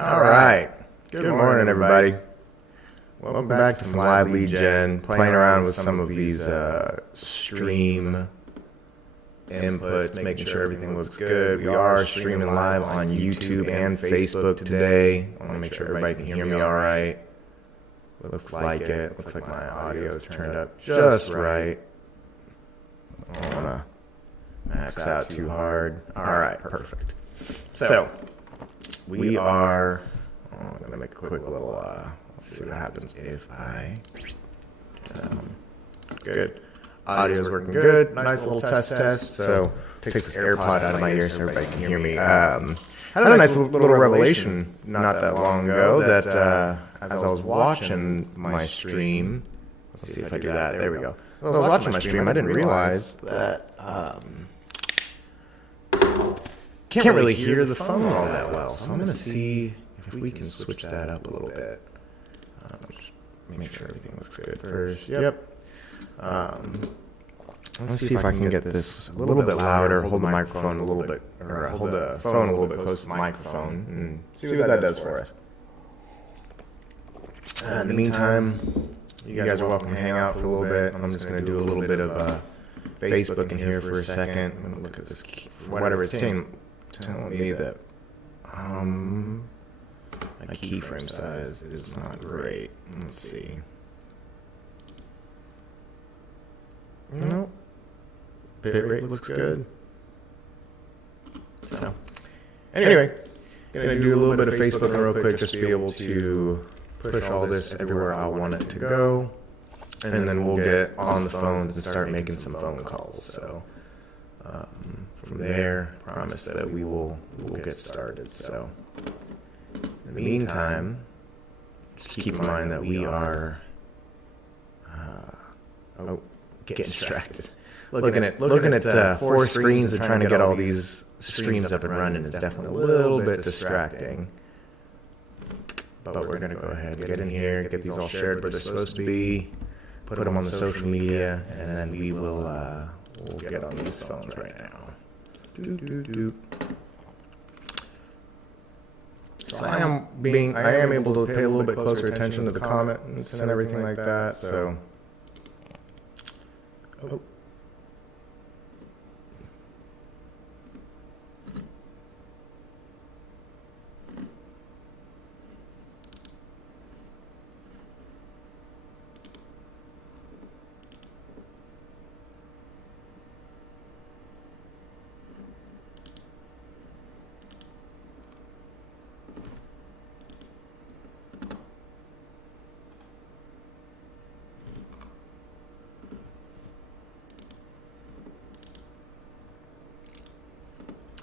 All right. Good morning, everybody. Welcome back to some live lead gen, playing around with some of these stream inputs, making sure everything looks good. We are streaming live on YouTube and Facebook today. I want to make sure everybody can hear me all right. Looks like it. Looks like my audio is turned up just right. I don't want to max out too hard. All right, perfect. So, we are... I'm going to make a quick little... let's see what happens if I... good. Audio's working good. Nice little test. So, take this AirPod out of my ear so everybody can hear me. Had a nice little revelation not that long ago that as I was watching my stream... Let's see if I do that. There we go. As I was watching my stream, I didn't realize that... can't really hear the phone all that well, so I'm going to see if we can switch that up a little bit. Just make sure everything looks good first. Yep. Let's see if I can get this a little bit louder, hold the microphone a little bit, or hold the phone a little bit close to the microphone, and see what that does for us. In the meantime, you guys are welcome to hang out for a little bit. I'm just going to do a little bit of Facebook in here for a second. I'm going to look at this, whatever it's telling me that my keyframe size is not great. Let's see. Nope. Bitrate looks good. So, anyway, gonna do a little bit of Facebook real quick just to be able to push all this everywhere I want it to go, and then we'll get on the phones and start making some phone calls. So. From there, promise that we'll get started. So, in the meantime, just keep in mind that we are getting distracted. Looking at four screens and trying to get all these streams up and running is definitely a little bit distracting. But we're gonna go ahead and get in here, get these all shared where they're supposed to be, put them on the social media, and then we'll get on these phones right now. So I am able to pay a little bit closer attention to the comments and everything like that. So,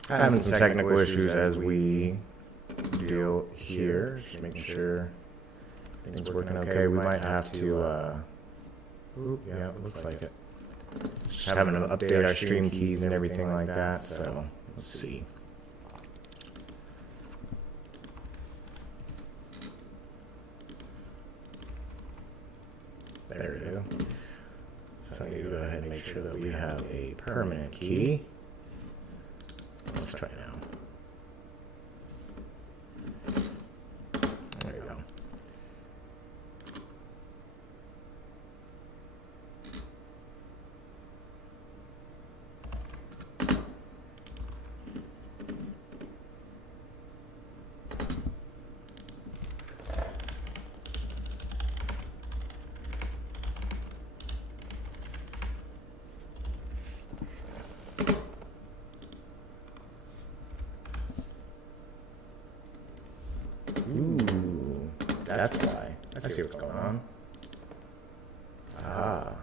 having some technical issues as we deal here. Just making sure things working okay. We might have to. Yeah, it looks like it. Just having to update our stream keys and everything like that. So let's see. There we go. So I need to go ahead and make sure that we have a permanent key. Let's try now. There we go. Ooh, that's why. I see what's going on. Ah.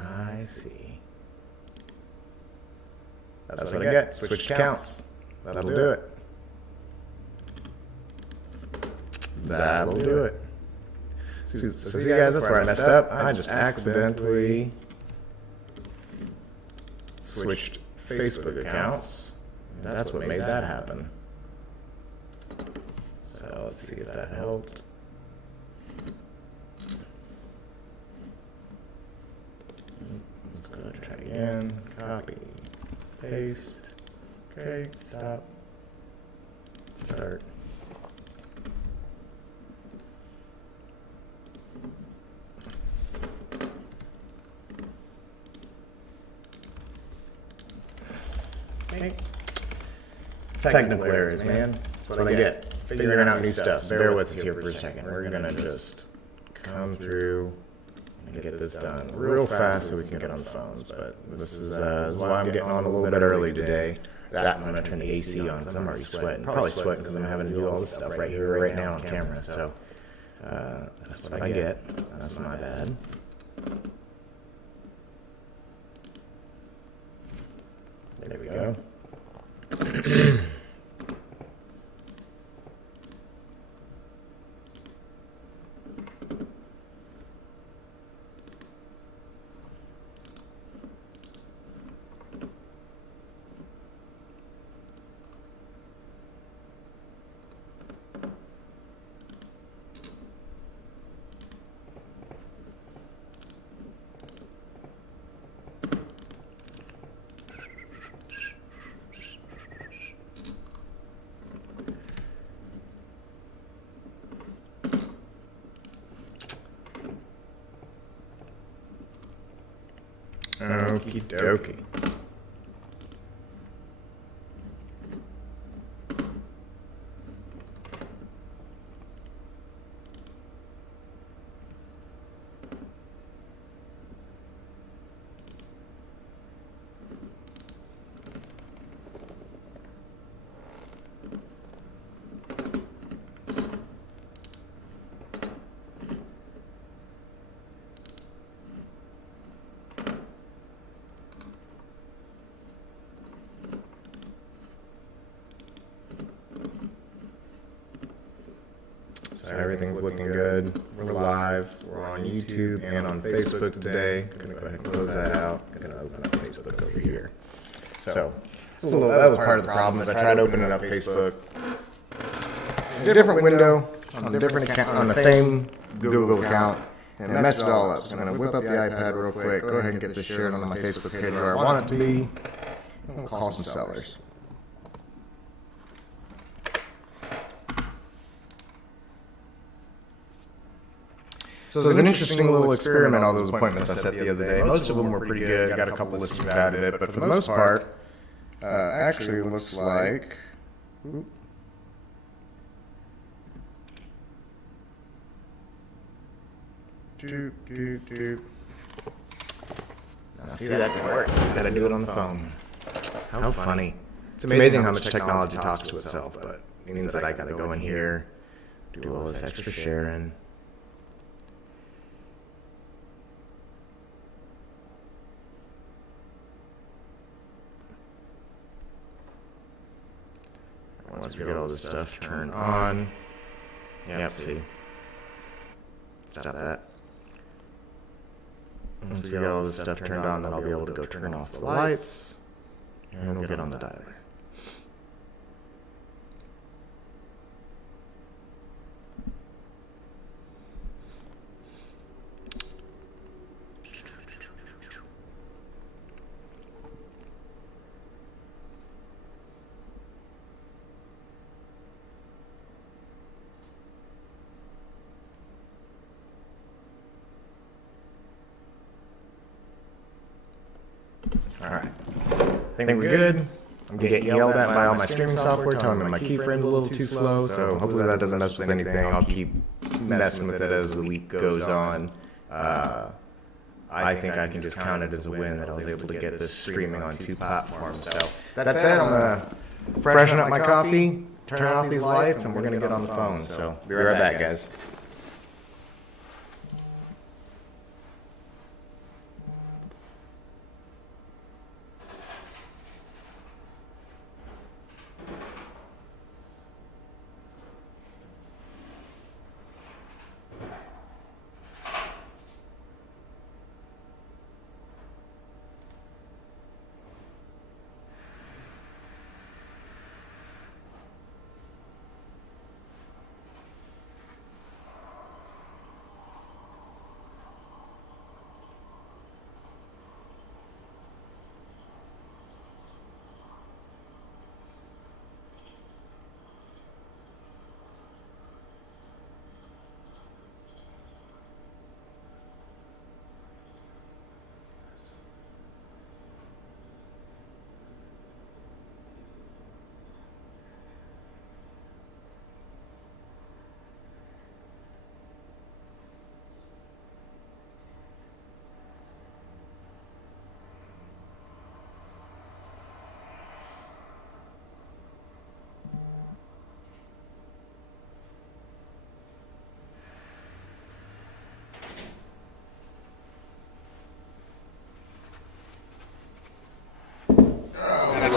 I see. That's what I get. Switch counts. That'll do it. That'll do it. So see guys, that's where I messed up. I just accidentally switched Facebook accounts. That's what made that happen. So let's see if that helped. Let's go and try again. Copy. Paste. Okay, stop. Start. Technical errors, man. That's what I get. Figuring out new stuff. Bear with us here for a second. We're gonna just come through and get this done real fast so we can get on the phones. But this is why I'm getting on a little bit early today. That I'm gonna turn the AC on because I'm already sweating. Probably sweating because I'm having to do all this stuff right here, right now on camera. So that's what I get. That's my bad. There we go. Okie dokie. So everything's looking good. We're live. We're on YouTube and on Facebook today. I'm gonna go ahead and close that out. I'm gonna open up Facebook over here. So that was part of the problem. Is I tried opening up Facebook, a different window on a different account on the same Google account, and it messed it all up. So I'm gonna whip up the iPad real quick. Go ahead and get this shared on my Facebook page where I want it to be. I'm gonna call some sellers. So it was an interesting little experiment, all those appointments I set the other day. Most of them were pretty good. I got a couple listings out of it. But for the most part, actually it looks like... Now, see, that didn't work. Got to do it on the phone. How funny. It's amazing how much technology talks to itself, but it means that I got to go in here, do all this extra sharing. Once we get all this stuff turned on, yep, see, stop that. Once we get all this stuff turned on, then I'll be able to go turn off the lights, and we'll get on the dialer. All right, I think we're good. I'm getting yelled at by all my streaming software, telling me my keyframe's a little too slow, so hopefully that doesn't mess with anything. I'll keep messing with it as the week goes on. I think I can just count it as a win that I was able to get this streaming on 2 platforms. So that said, I'm gonna freshen up my coffee, turn off these lights, and we're gonna get on the phone. So be right back, guys.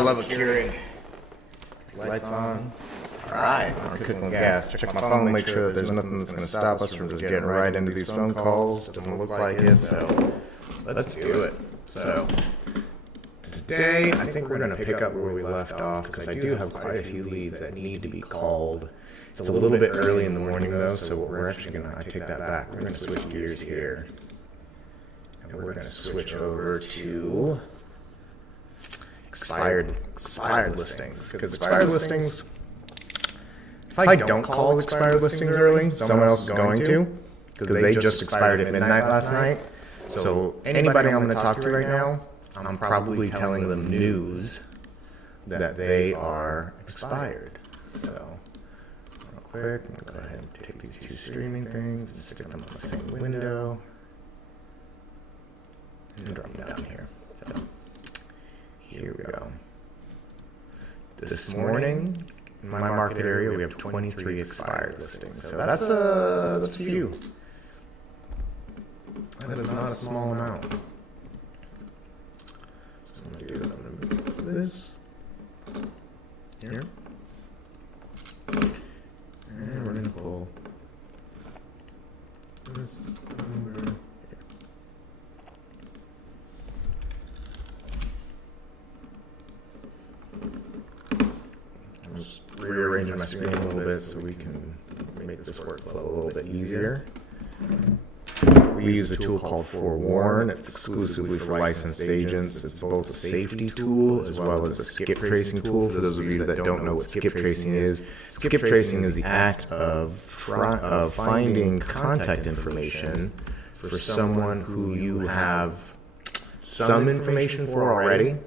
love a Keurig. Lights on. Alright, we're cooking with gas. Check my phone, make sure that there's nothing that's going to stop us from just getting right into these phone calls. Doesn't look like it, so let's do it. So today, I think we're going to pick up where we left off because I do have quite a few leads that need to be called. It's a little bit early in the morning though, so we're actually going to, I take that back, we're going to switch gears here. And we're going to switch over to expired listings. Because expired listings, if I don't call expired listings early, someone else is going to, because they just expired at midnight last night. So anybody I'm going to talk to right now, I'm probably telling them news that they are expired. So real quick, I'm going to go ahead and take these two streaming things and stick them on the same window. And drop them down here. So here we go. This morning, in my market area, we have 23 expired listings. So that's a few. That is not a small amount. So I'm going to move this here. And we're going to pull this over here. I'm just rearranging my screen a little bit so we can make this workflow a little bit easier. We use a tool called Forewarn. It's exclusively for licensed agents. It's both a safety tool as well as a skip tracing tool. For those of you that don't know what skip tracing is the act of finding contact information for someone who you have some information for already.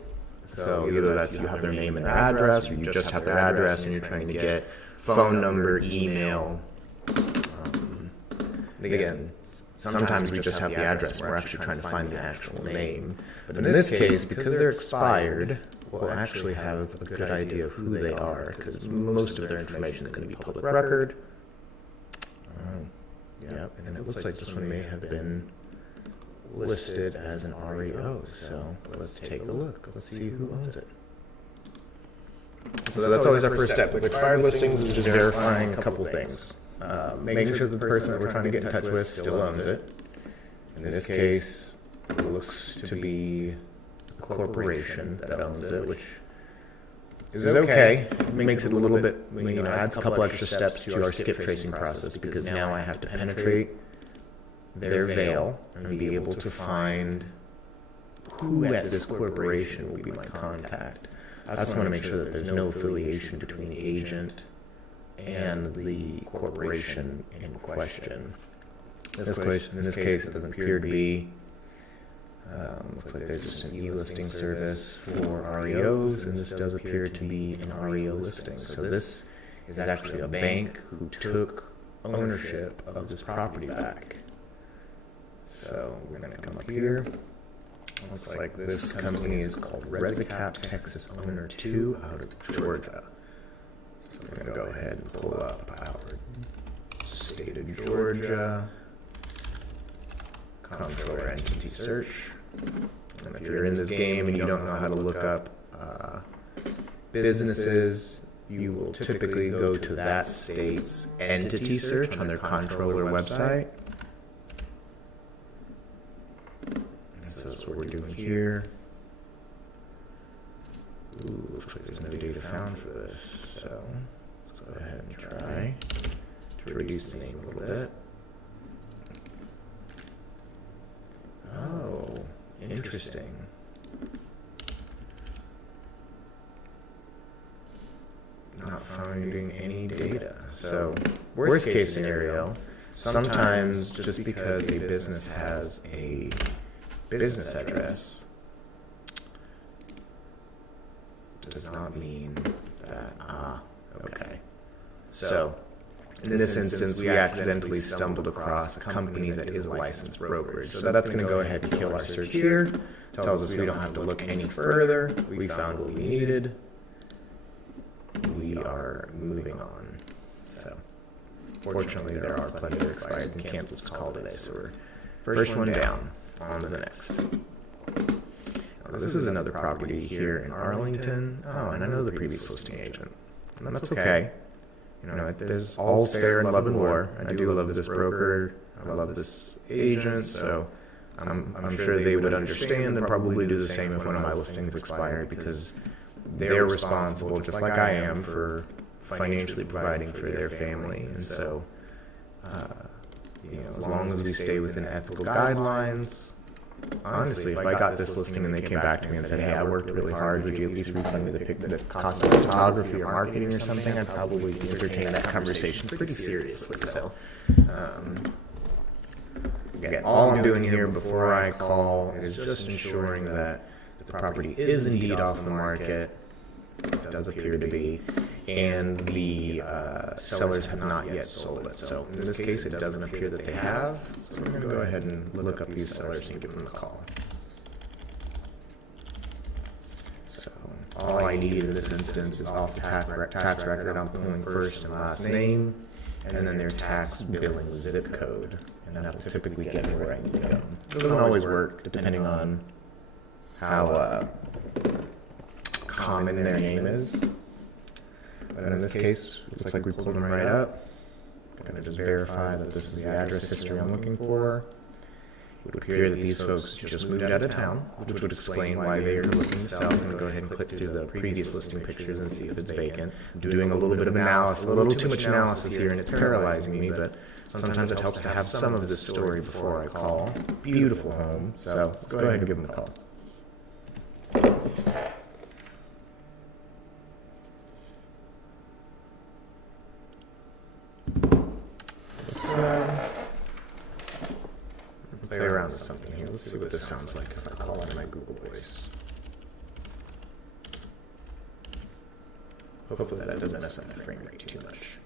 So either that's you have their name and their address, or you just have their address and you're trying to get phone number, email. Again, sometimes we just have the address. We're actually trying to find the actual name. But in this case, because they're expired, we'll actually have a good idea of who they are, because most of their information is going to be public record. Yep, and it looks like this one may have been listed as an REO. So let's take a look. Let's see who owns it. So that's always our first step. With expired listings is just verifying a couple things. Making sure that the person that we're trying to get in touch with still owns it. In this case, it looks to be a corporation that owns it, which is okay. It makes it a little bit, adds a couple extra steps to our skip tracing process, because now I have to penetrate their veil and be able to find who at this corporation will be my contact. I just want to make sure that there's no affiliation between the agent and the corporation in question. In this case, it doesn't appear to be. Looks like there's just an e-listing service for REOs, and this does appear to be an REO listing. So this is actually a bank who took ownership of this property back. So we're going to come up here. Looks like this company is called Resicap Texas Owner 2 out of Georgia. So we're going to go ahead and pull up our state of Georgia, Comptroller Entity Search. And if you're in this game and you don't know how to look up businesses, you will typically go to that state's entity search on their Comptroller website. So that's what we're doing here. Ooh, looks like there's no data found for this. So let's go ahead and try to reduce the name a little bit. Oh, interesting. Not finding any data. So worst case scenario, sometimes just because a business has a business address does not mean that, okay. So, in this instance, we accidentally stumbled across a company that is a licensed brokerage. So that's going to go ahead and kill our search here. Tells us we don't have to look any further. We found what we needed. We are moving on. So, fortunately, there are plenty of expired and cancels to call today. So we're first one down. On to the next. This is another property here in Arlington. Oh, and I know the previous listing agent. And that's okay. There's all's fair in love and war. I do love this broker. I love this agent. So I'm sure they would understand and probably do the same if one of my listings expired, because they're responsible, just like I am, for financially providing for their family. And so, as long as we stay within ethical guidelines. Honestly, if I got this listing and they came back to me and said, hey, I worked really hard, would you at least refund me the cost of photography or marketing or something, I'd probably entertain that conversation pretty seriously. So, again, all I'm doing here before I call is just ensuring that the property is indeed off the market. It does appear to be, and the sellers have not yet sold it. So in this case, it doesn't appear that they have. So we're going to go ahead and look up these sellers and give them a call. So all I need in this instance is off the tax record. I'm pulling first and last name, and then their tax billing zip code, and that'll typically get me where I need to go. It doesn't always work, depending on how common their name is. But in this case, it looks like we pulled them right up. I'm going to just verify that this is the address history I'm looking for. It would appear that these folks just moved out of town, which would explain why they are looking to sell. I'm going to go ahead and click through the previous listing pictures and see if it's vacant. I'm doing a little bit of analysis, a little too much analysis here, and it's paralyzing me, but sometimes it helps to have some of this story before I call. Beautiful home, so let's go ahead and give them a call. Let's play around with something here. Let's see what this sounds like if I call out my Google Voice. Hopefully that doesn't mess up my frame rate too much.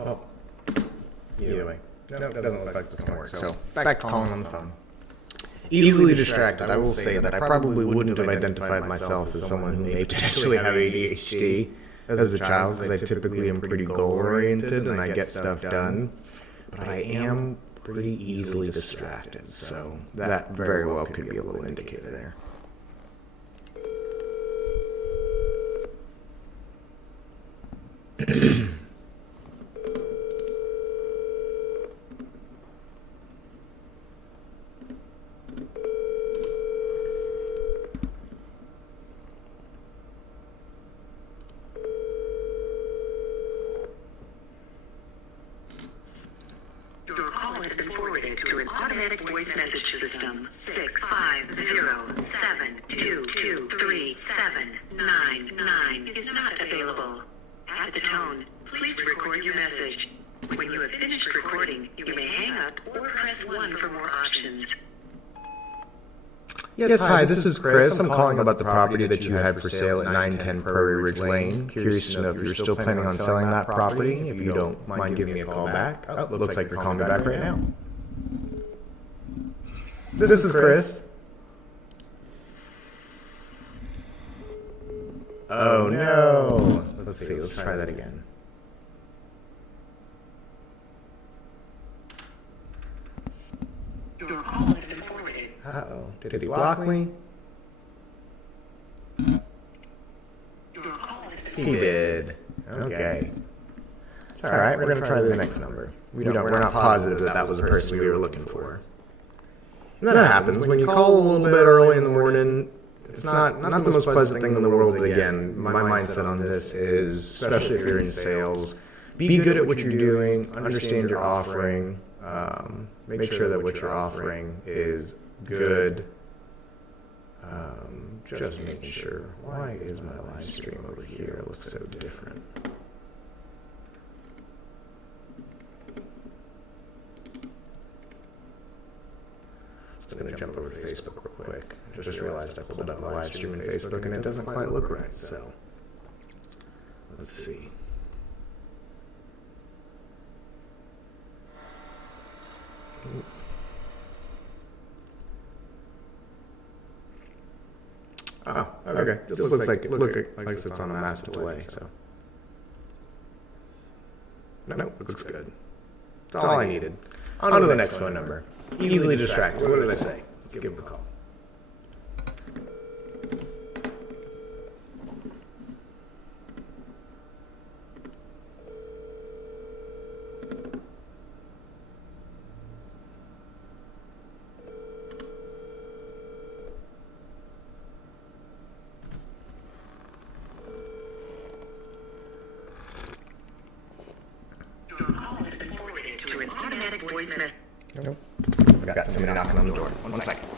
Oh, either way. No, it doesn't look like it's going to work. So, back calling on the phone. Easily distracted. I will say that I probably wouldn't have identified myself as someone who may potentially have ADHD as a child, because I typically am pretty goal-oriented and I get stuff done. But I am pretty easily distracted, so that very well could be a little indicator there. Your call has been forwarded to an automatic voice message system. 650-722-3799 is not available. At the tone, please record your message. When you have finished recording, you may hang up or press 1 for more options. Yes, hi, this is Chris. I'm calling about the property that you had for sale at 910 Prairie Ridge Lane. Curious to know if you're still planning on selling that property. If you don't mind giving me a call back. Oh, looks like you're calling me back right now. This is Chris. Oh no. Let's see, let's try that again. Your call has been forwarded. Uh-oh. Did he block me? Your call has been He did. Okay. It's all right. We're going to try the next number. We're not positive that that was the person we were looking for. And that happens when you call a little bit early in the morning. it's not the most pleasant thing in the world, but again, my mindset on this is, especially if you're in sales, be good at what you're doing, understand your offering, make sure that what you're offering is good. Just making sure. Why is my live stream over here? It looks so different. Just going to jump over to Facebook real quick. Just realized I pulled up my live stream in Facebook and it doesn't quite look right, so let's see. Oh, okay. This looks like it's on a massive delay, so. No, it looks good. That's all I needed. On to the next phone number. Easily distracted. What did I say? Let's give him a call. Your call has been forwarded to an automatic voice message. Nope. I got somebody knocking on the door. One second.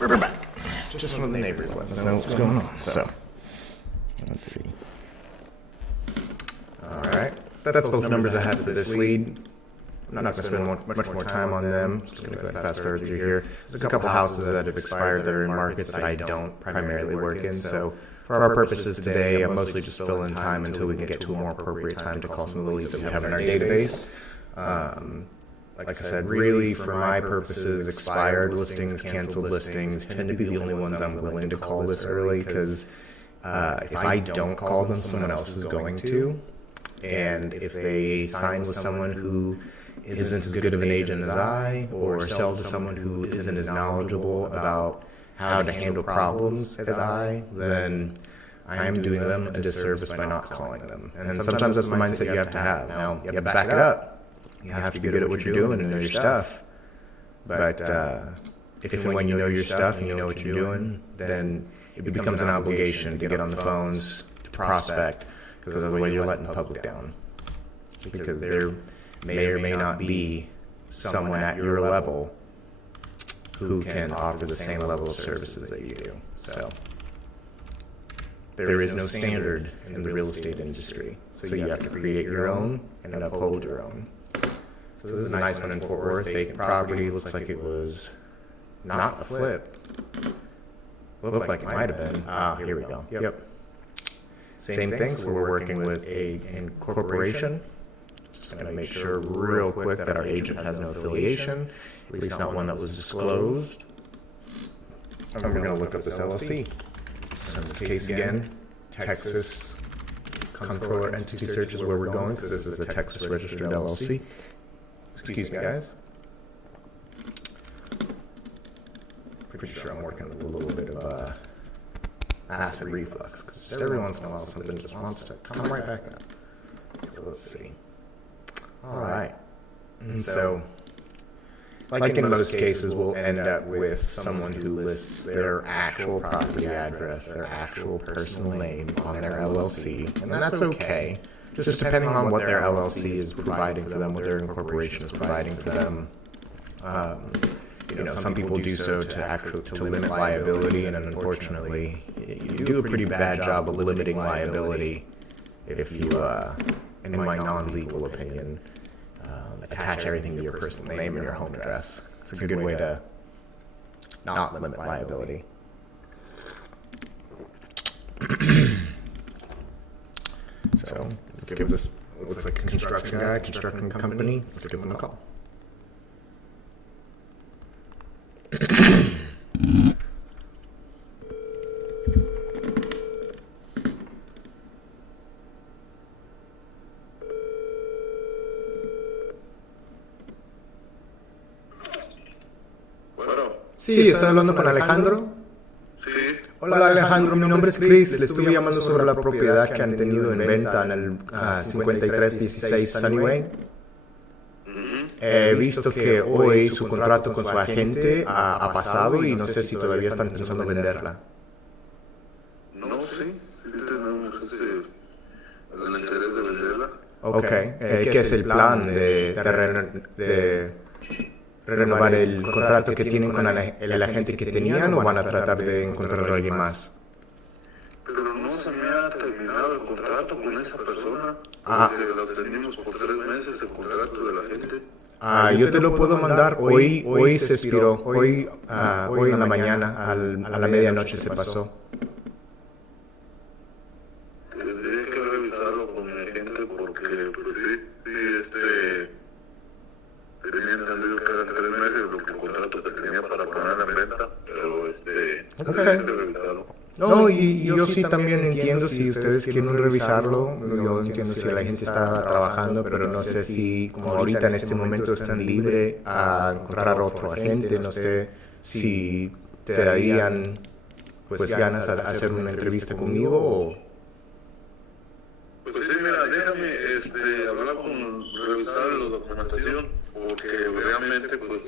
We're back. Just one of the neighbors let us know what's going on. So, let's see. All right. That's both numbers I had for this lead. I'm not going to spend much more time on them. Just going to go ahead and fast forward through here. There's a couple houses that have expired that are in markets that I don't primarily work in. So, for our purposes today, I'm mostly just filling time until we can get to a more appropriate time to call some of the leads that we have in our database. Like I said, really, for my purposes, expired listings, canceled listings tend to be the only ones I'm willing to call this early because if I don't call them, someone else is going to. And if they sign with someone who isn't as good of an agent as I, or sell to someone who isn't as knowledgeable about how to handle problems as I, then I am doing them a disservice by not calling them. And sometimes that's the mindset you have to have. Now, you have to back it up. You have to be good at what you're doing and know your stuff. But if and when you know your stuff and you know what you're doing, then it becomes an obligation to get on the phones, to prospect, because otherwise you're letting the public down. Because there may or may not be someone at your level who can offer the same level of services that you do. So there is no standard in the real estate industry. So you have to create your own and uphold your own. So this is a nice one in Fort Worth, vacant property. Looks like it was not a flip. Looked like it might have been. Here we go. Yep. Same thing, so we're working with a corporation. Just going to make sure real quick that our agent has no affiliation, at least not one that was disclosed. And we're going to look up this LLC. So in this case again, Texas Comptroller Entity Search is where we're going, because this is a Texas registered LLC. Excuse me, guys. Pretty sure I'm working with a little bit of acid reflux. Because just every once in a while, something just wants to come right back up. So let's see. All right. And so, like in most cases, we'll end up with someone who lists their actual property address, their actual personal name on their LLC, and that's okay. Just depending on what their LLC is providing for them, what their incorporation is providing for them. Some people do so to limit liability, and unfortunately, you do a pretty bad job of limiting liability if you, in my non-legal opinion, attach everything to your personal name and your home address. It's a good way to not limit liability. So let's give this, looks like a construction guy, construction company. Let's give them a call. Sí, estoy hablando con Alejandro. Sí, Hola Alejandro, mi nombre es Chris. Le estuve llamando sobre la propiedad que han tenido en venta en el 5316 Sunnyway. He visto que hoy su contrato con su agente ha pasado y no sé si todavía están pensando venderla. no sé, sí tenemos el interés de venderla. Ok, ¿qué es el plan de renovar el contrato que tienen con el agente que tenían o van a tratar de encontrar a alguien más? Pero no se me ha terminado el contrato con esa persona, Ah. porque lo tenemos por 3 meses el contrato de la gente. Yo te lo puedo mandar. Hoy se expiró. Hoy en la mañana, a la medianoche se pasó. Tendría que revisarlo con mi agente porque, pues tenía entendido que eran 3 meses el contrato que tenía para ponerla en venta, pero tendría que revisarlo. No, y yo sí también entiendo si ustedes quieren revisarlo. Yo entiendo si la gente está trabajando, pero no sé si, como ahorita en este momento están libres a encontrar otro agente, no sé si te darían pues ganas de hacer una entrevista conmigo o... Pues sí, mira, déjame hablar revisar la documentación, porque realmente, pues,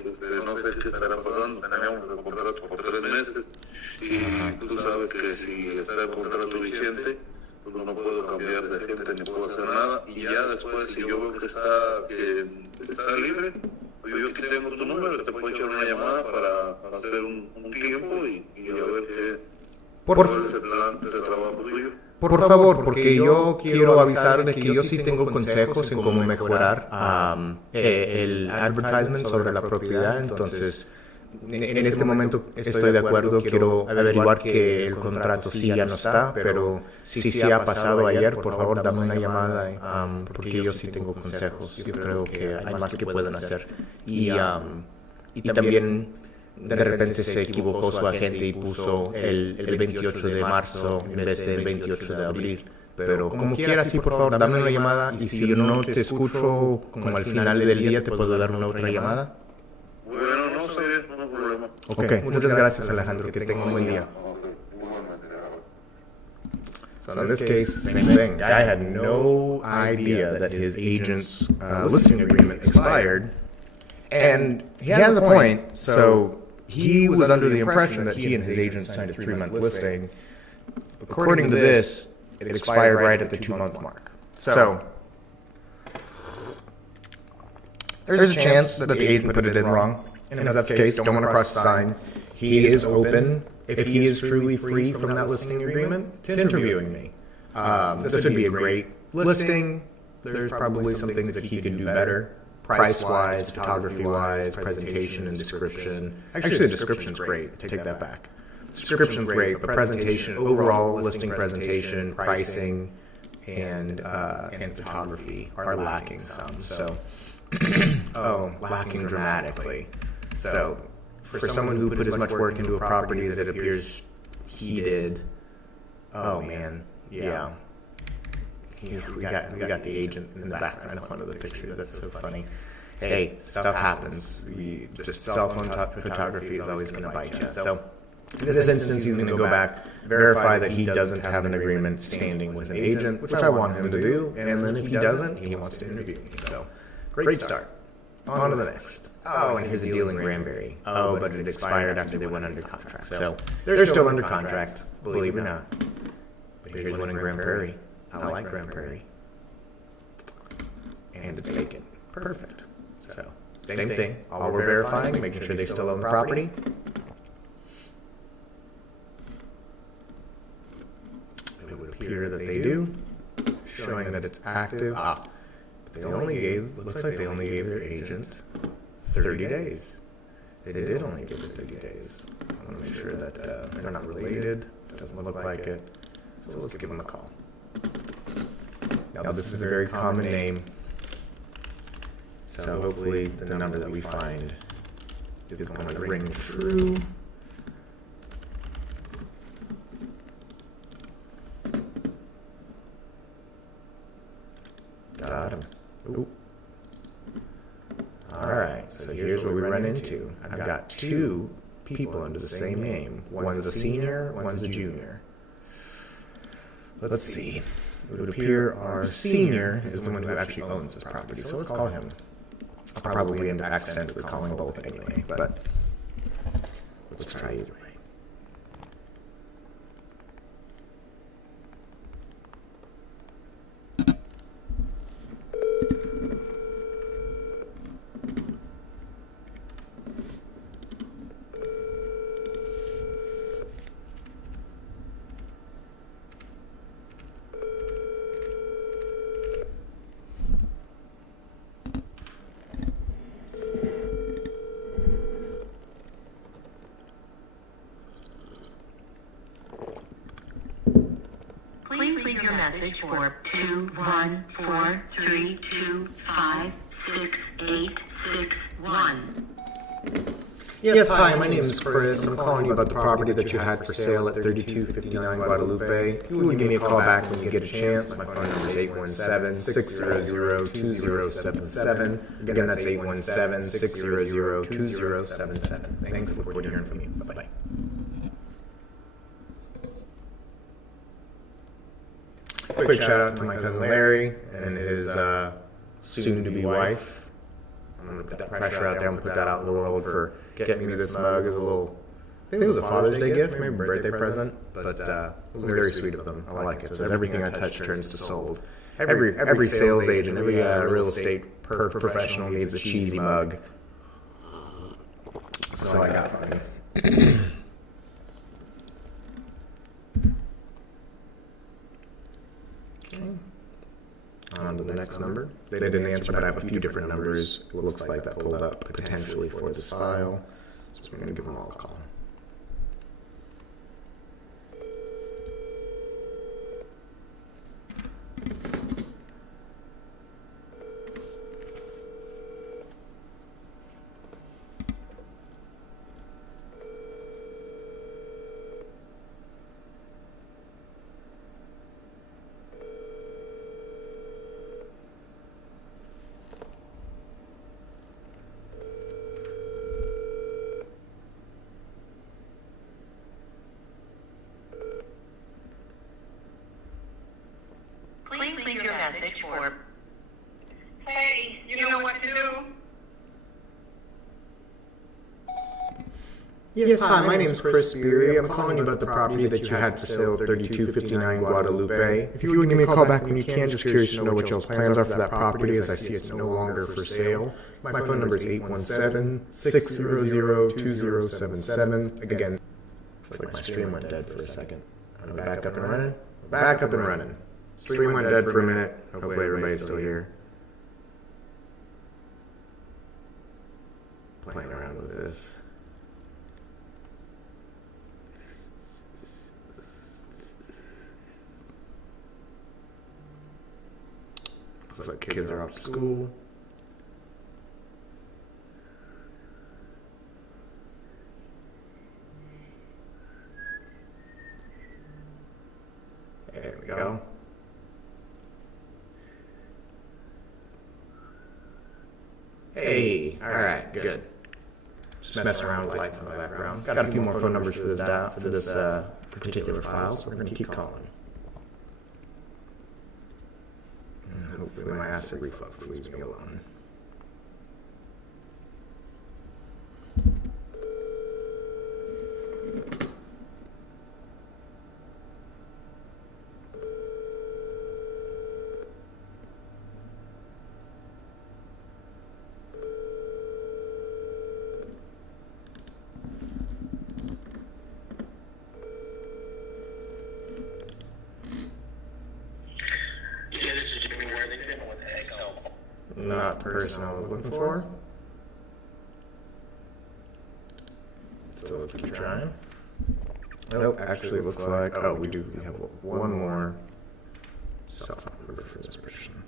no sé qué estará pasando. Teníamos el contrato por 3 meses y tú sabes que si está el contrato vigente, pues no puedo cambiar de gente ni puedo hacer nada. Y ya después, si yo veo que está libre, pues yo aquí tengo tu número, te puedo echar una llamada para hacer un tiempo y a ver cuál es el plan de trabajo tuyo. Por favor, porque yo quiero avisarle que yo sí tengo consejos en cómo mejorar el advertisement sobre la propiedad. Entonces, en este momento estoy de acuerdo, quiero averiguar que el contrato sí ya no está, pero si sí ha pasado ayer, por favor dame una llamada, porque yo sí tengo consejos. Yo creo que hay más que pueden hacer. Y también... De repente se equivocó su agente y puso el 28 de marzo en vez del 28 de abril. Pero como quieras, sí, por favor, dame una llamada. Y si yo no te escucho como al final del día, ¿te puedo dar una otra llamada? Bueno, no sé, no hay problema. Ok, muchas gracias, Alejandro. Que tenga un buen día. So in this case, same thing. Guy had no idea that his agent's listing agreement expired. And he has a point, so... He was under the impression that he and his agent signed a 3-month listing. According to this, it expired right at the 2-month mark. So, there's a chance that the agent put it in wrong. And if that's the case, don't want to cross the sign. He is open, if he is truly free from that listing agreement, to interviewing me. This would be a great listing. There's probably some things that he could do better. Price-wise, photography-wise, presentation and description. Actually, the description's great. Take that back. Description's great, but presentation, overall listing presentation, pricing, and photography are lacking some. So, lacking dramatically. So, for someone who put as much work into a property as it appears he did, oh man, yeah. We got the agent in the background of one of the pictures. That's so funny. Hey, stuff happens. Just cell phone photography is always going to bite you. So In this instance, he's going to go back, verify that he doesn't have an agreement standing with an agent, which I want him to do, and then if he doesn't, he wants to interview me. So, great start. On to the next. Oh, and here's a deal in Granbury. Oh, but it expired after they went under contract. So, they're still under contract, believe it or not. But here's one in Grand Prairie. I like Grand Prairie. And it's vacant. Perfect. So, same thing. All we're verifying, making sure they still own the property. It would appear that they do, showing that it's active. But they only gave, looks like they only gave their agent 30 days. They did only give it 30 days. I want to make sure that they're not related. Doesn't look like it. So let's give them a call. Now this is a very common name. So hopefully the number that we find is going to ring true. Got him. Ooh. Alright, so here's what we run into. I've got two people under the same name. One's a senior, one's a junior. Let's see. It would appear our senior is the one who actually owns this property, so let's call him. I'll probably end up accidentally calling both anyway, but let's try either way. Please leave your message for 21432568861. Yes, hi, my name is Chris. I'm calling you about the property that you had for sale at 3259 Guadalupe. If you would give me a call back when you get a chance, my phone number is 817-600-2077. Again, that's 817-600-2077. Thanks, look forward to hearing from you. Bye-bye. Quick shout out to my cousin Larry and his soon-to-be wife. I'm going to put that pressure out there and put that out in the world for getting me this mug as a little, I think it was a Father's Day gift, maybe a birthday present, but it was very sweet of them. I like it. It says everything I touch turns to sold. Every sales agent, every real estate professional needs a cheesy mug. So I got mine. On to the next number. They didn't answer, but I have a few different numbers. It looks like that pulled up potentially for this file. So we're going to give them all a call. Please leave your message for... Hey, you know what to do? Yes, hi, my name is Chris Speary. I'm calling you about the property that you had for sale at 3259 Guadalupe. If you would give me a call back when you can, just curious to know what y'all's plans are for that property, as I see it's no longer for sale. My phone number is 817-600-2077. Again, looks like my stream went dead for a second. Am I back up and running? Back up and running. Stream went dead for a minute. Hopefully everybody's still here. Playing around with this. Looks like kids are off to school. There we go. Hey, all right, good. just messing around with lights in the background. Got a few more phone numbers for this particular file, so we're going to keep calling. And hopefully my acid reflux leaves me alone. Not the person I was looking for. So let's keep trying. Nope, actually it looks like, oh, we have one more cell phone number for this person.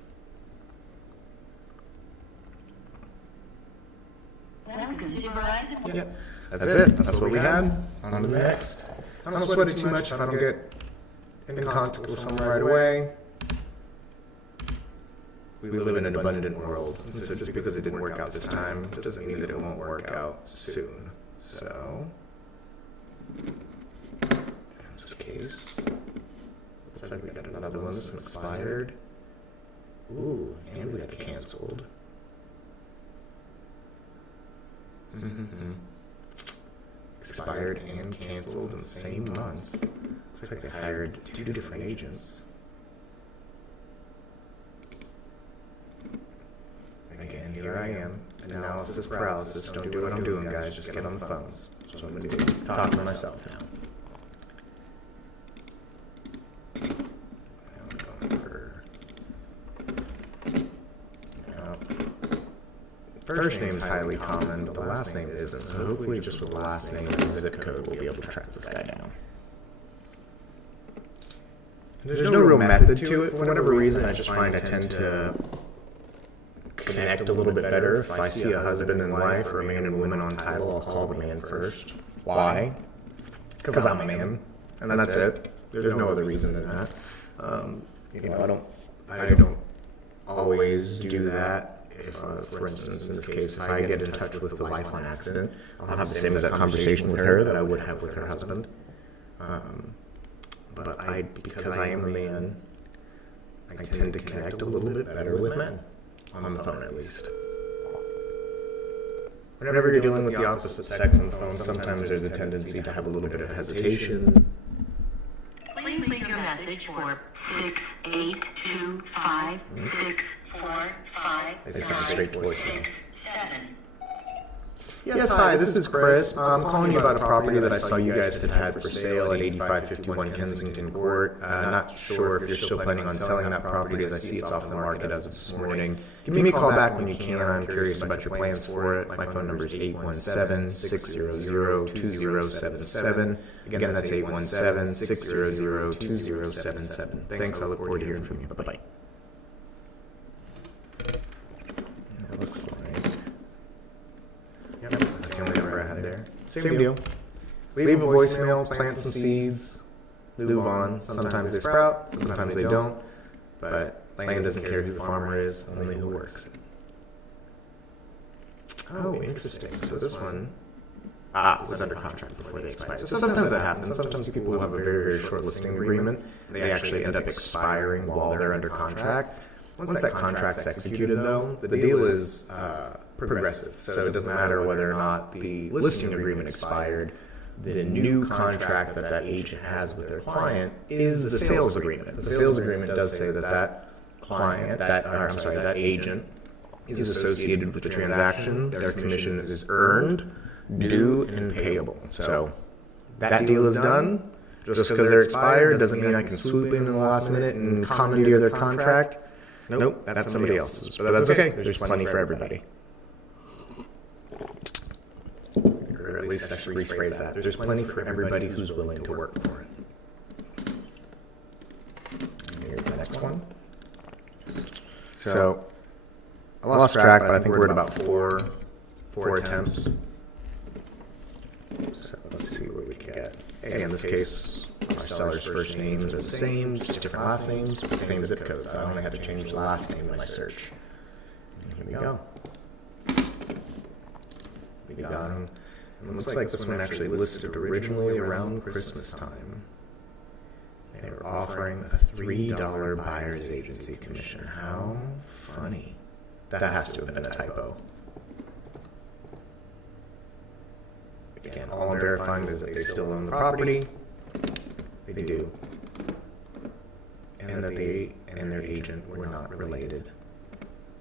Yep, that's it. That's what we had. On to the next. I don't sweat it too much if I don't get in contact with someone right away. We live in an abundant world, so just because it didn't work out this time doesn't mean that it won't work out soon. So, in this case, looks like we got another one that's expired. Ooh, and we got canceled. Expired and canceled in the same month. Looks like they hired 2 different agents. Again, here I am. Analysis paralysis. Don't do what I'm doing, guys. Just get on the phones. So I'm going to be talking to myself now. I'm going for... First name is highly common, but the last name isn't. So hopefully just with the last name and zip code, we'll be able to track this guy down. There's no real method to it. For whatever reason, I just find I tend to connect a little bit better. If I see a husband and wife or a man and woman on title, I'll call the man first. Why? Because I'm a man, and that's it. There's no other reason than that. I don't always do that. If, for instance, in this case, if I get in touch with the wife on accident, I'll have the same exact conversation with her that I would have with her husband. But because I am a man, I tend to connect a little bit better with men. On the phone, at least. Whenever you're dealing with the opposite sex on the phone, sometimes there's a tendency to have a little bit of hesitation. Please leave your message for 6825645. They sound straight to voicemail. 7. Yes, hi, this is Chris. I'm calling you about a property that I saw you guys had for sale at 8551 Kensington Court. Not sure if you're still planning on selling that property, as I see it's off the market as of this morning. Give me a call back when you can. I'm curious about your plans for it. My phone number is 817-600-2077. Again, that's 817-600-2077. Thanks, I look forward to hearing from you. Bye-bye. That looks like... Yep, that's the only number I had there. Same deal. Leave a voicemail, plant some seeds, move on. Sometimes they sprout, sometimes they don't. But land doesn't care who the farmer is, only who works it. Oh, interesting. So this one was under contract before they expired. So sometimes that happens. Sometimes people who have a very, very short listing agreement, they actually end up expiring while they're under contract. Once that contract's executed, though, the deal is progressive. So it doesn't matter whether or not the listing agreement expired. The new contract that that agent has with their client is the sales agreement. The sales agreement does say that that agent is associated with the transaction. Their commission is earned, due, and payable. So that deal is done. Just because they're expired doesn't mean I can swoop in the last minute and commandeer their contract. Nope, that's somebody else's. But that's okay. There's plenty for everybody. Or at least I should rephrase that. There's plenty for everybody who's willing to work for it. And here's the next one. So, I lost track, but I think we're at about four attempts. So let's see what we can get. Again, in this case, our seller's first names are the same, just different last names, but the same zip code. So I only had to change the last name in my search. And here we go. We got got them. And it looks like this one actually listed originally around Christmas time. They were offering a $3 buyer's agency commission. How funny. That has to have been a typo. Again, all I'm verifying is that they still own the property. They do. And that they and their agent were not related.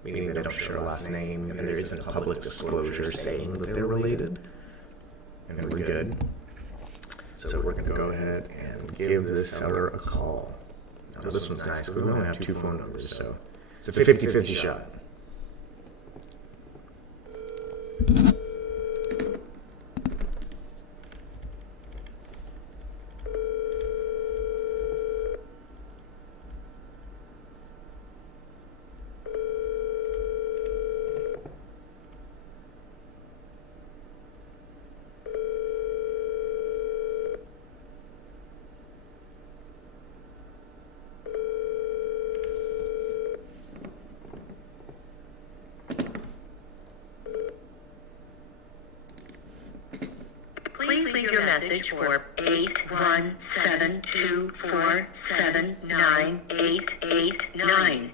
Meaning they don't share a last name, and there isn't a public disclosure saying that they're related. And we're good. So we're going to go ahead and give this seller a call. Now this one's nice. We only have 2 phone numbers, so it's a 50-50 shot. Please leave your message for 817-247-9889.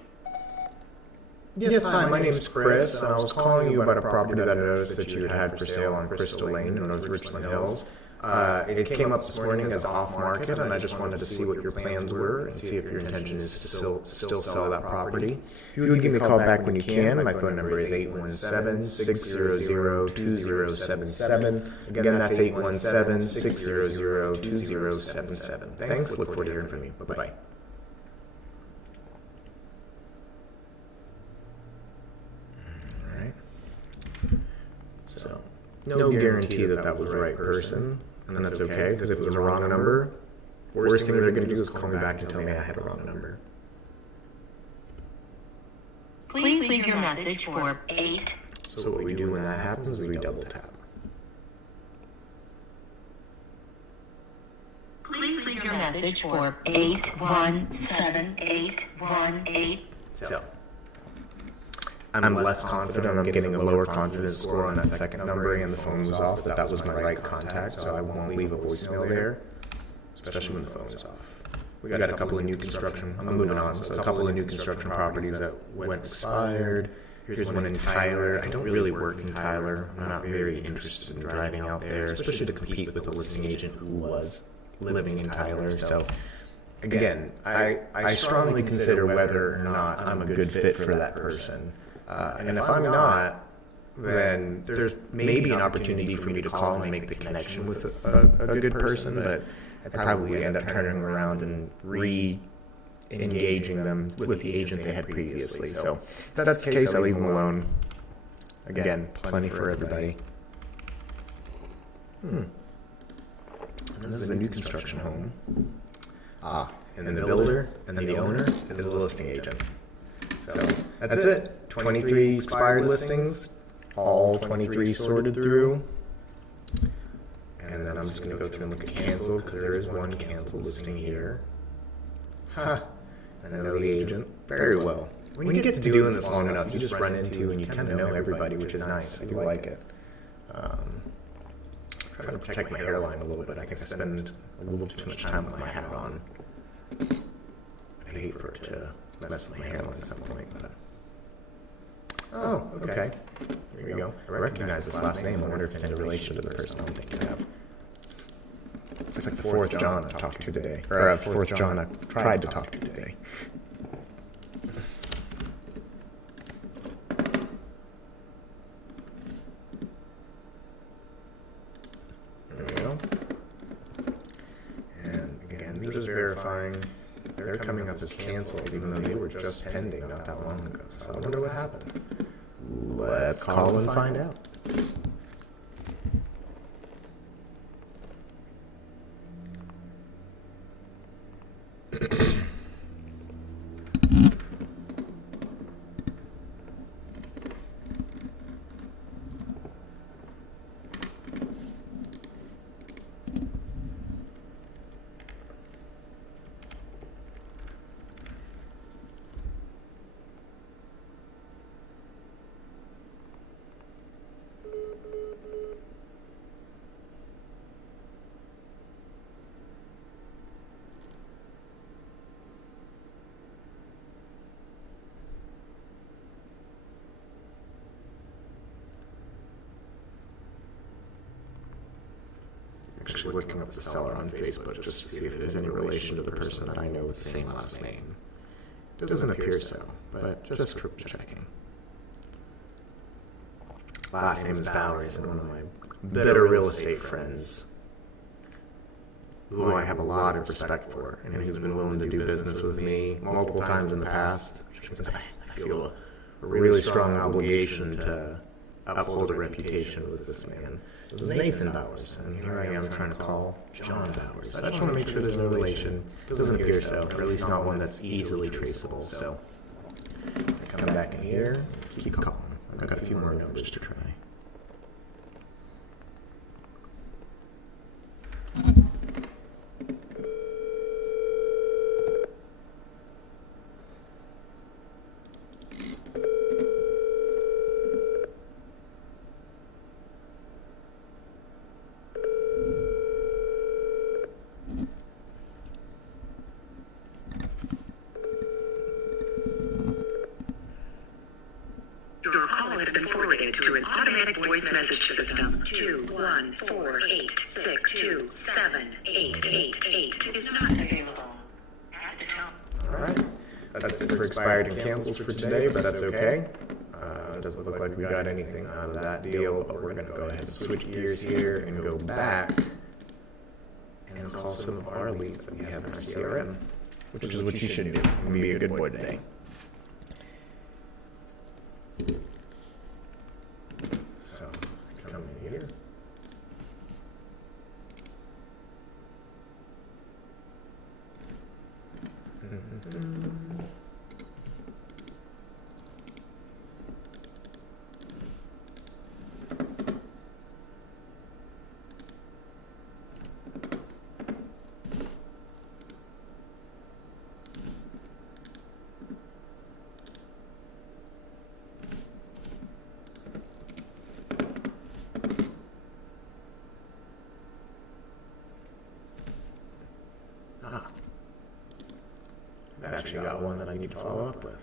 Yes, hi, my name is Chris, and I was calling you about a property that I noticed that you had for sale on Crystal Lane in North Richland Hills. It came up this morning as off-market, and I just wanted to see what your plans were and see if your intention is to still sell that property. If you would give me a call back when you can, my phone number is 817-600-2077. Again, that's 817-600-2077. Thanks, look forward to hearing from you. Bye-bye. So, no guarantee that that was the right person, and that's okay, because if it was a wrong number, worst thing they're going to do is call me back and tell me I had a wrong number. Please leave your message for 8. So what we do when that happens is we double tap. Please leave your message for 817818. So, I'm less confident. I'm getting a lower confidence score on that second number, and the phone was off, but that was my right contact, so I won't leave a voicemail there, especially when the phone is off. We got a couple of new construction, I'm moving on, so a couple of new construction properties that went expired. Here's one in Tyler. I don't really work in Tyler. I'm not very interested in driving out there, especially to compete with a listing agent who was living in Tyler, so again, I strongly consider whether or not I'm a good fit for that person. And if I'm not, then there's maybe an opportunity for me to call and make the connection with a good person, but I'd probably end up turning around and re-engaging them with the agent they had previously. So if that's the case, I leave them alone. Again, plenty for everybody. And this is a new construction home. And then the builder and then the owner is the listing agent. So that's it. 23 expired listings, all 23 sorted through. And then I'm just going to go through and look at cancel, because there is one canceled listing here. And I know the agent very well. When you get to doing this long enough, you just run into and you kind of know everybody, which is nice. I do like it. I'm trying to protect my hairline a little bit. I think I spend a little too much time with my hat on. I hate for it to mess with my hairline at some point, but... Oh, okay. Here we go. I recognize this last name. I wonder if it's in relation to the person I'm thinking of. It's like the fourth John I talked to today. Or fourth John I tried to talk to today. There we go. And again, they're just verifying. They're coming up as canceled, even though they were just pending not that long ago. So I wonder what happened. Let's call and find out. actually looking up the seller on Facebook just to see if there's any relation to the person that I know with the same last name. It doesn't appear so, but just triple checking. Last name is Bowers, and one of my better real estate friends, who I have a lot of respect for, and who's been willing to do business with me multiple times in the past. I feel a really strong obligation to uphold a reputation with this man. This is Nathan Bowers, and here I am trying to call John Bowers. I just want to make sure there's no relation. It doesn't appear so, or at least not one that's easily traceable. So I come back in here, keep calling. I've got a few more numbers to try. Your call has been forwarded to an automatic voice message system. 21486278888 is not available. At the tone. Alright, that's it for expired and cancels for today, but that's okay. It doesn't look like we got anything out of that deal, but we're going to go ahead and switch gears here and go back and call some of our leads that we have in our CRM, which is what you should do and be a good boy today. So, come in here. I've actually got one that I need to follow up with.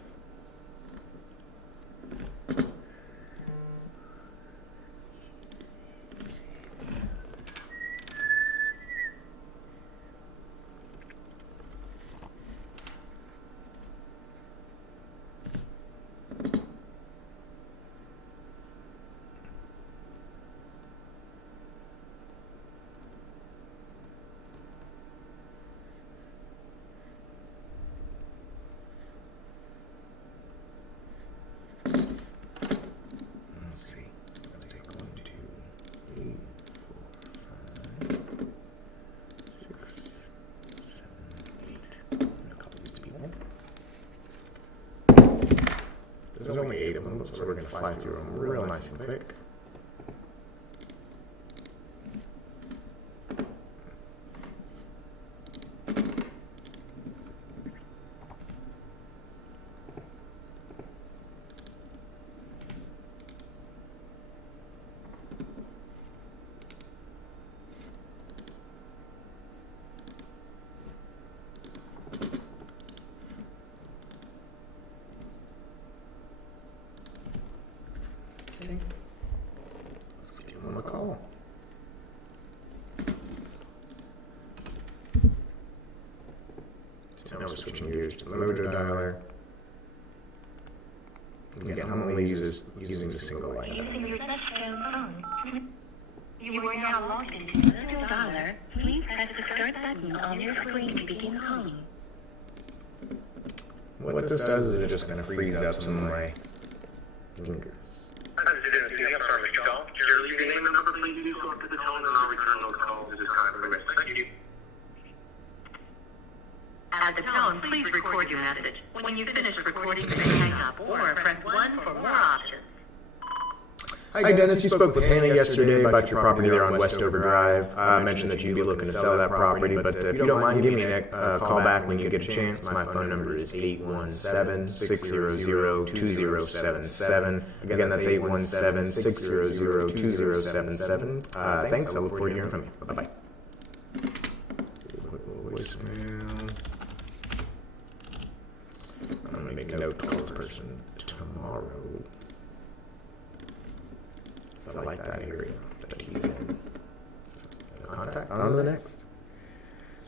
There's only 8 of them, so we're going to fly through them real nice and quick. Okay. Let's give them a call. So now we're switching gears to the Mojo dialer. Again, I'm only using the single line. Using your touchtone phone. You are now logged into Mojo Dialer. Please press the start button on your screen to begin calling. What this does is it just kind of frees up some of my fingers. Your name and number, please do so after the tone, and I'll return those calls at this time. Thank you. At the tone, please record your message. When you finish recording, you may hang up or press 1 for more options. Hi Dennis, you spoke with Hannah yesterday about your property there on Westover Drive. I mentioned that you'd be looking to sell that property, but if you don't mind, give me a call back when you get a chance. My phone number is 817-600-2077. Again, that's 817-600-2077. Thanks, I look forward to hearing from you. Bye-bye. Quick little voicemail. I'm going to make a note to call this person tomorrow. I like that area that he's in. Contact. right, on to the next.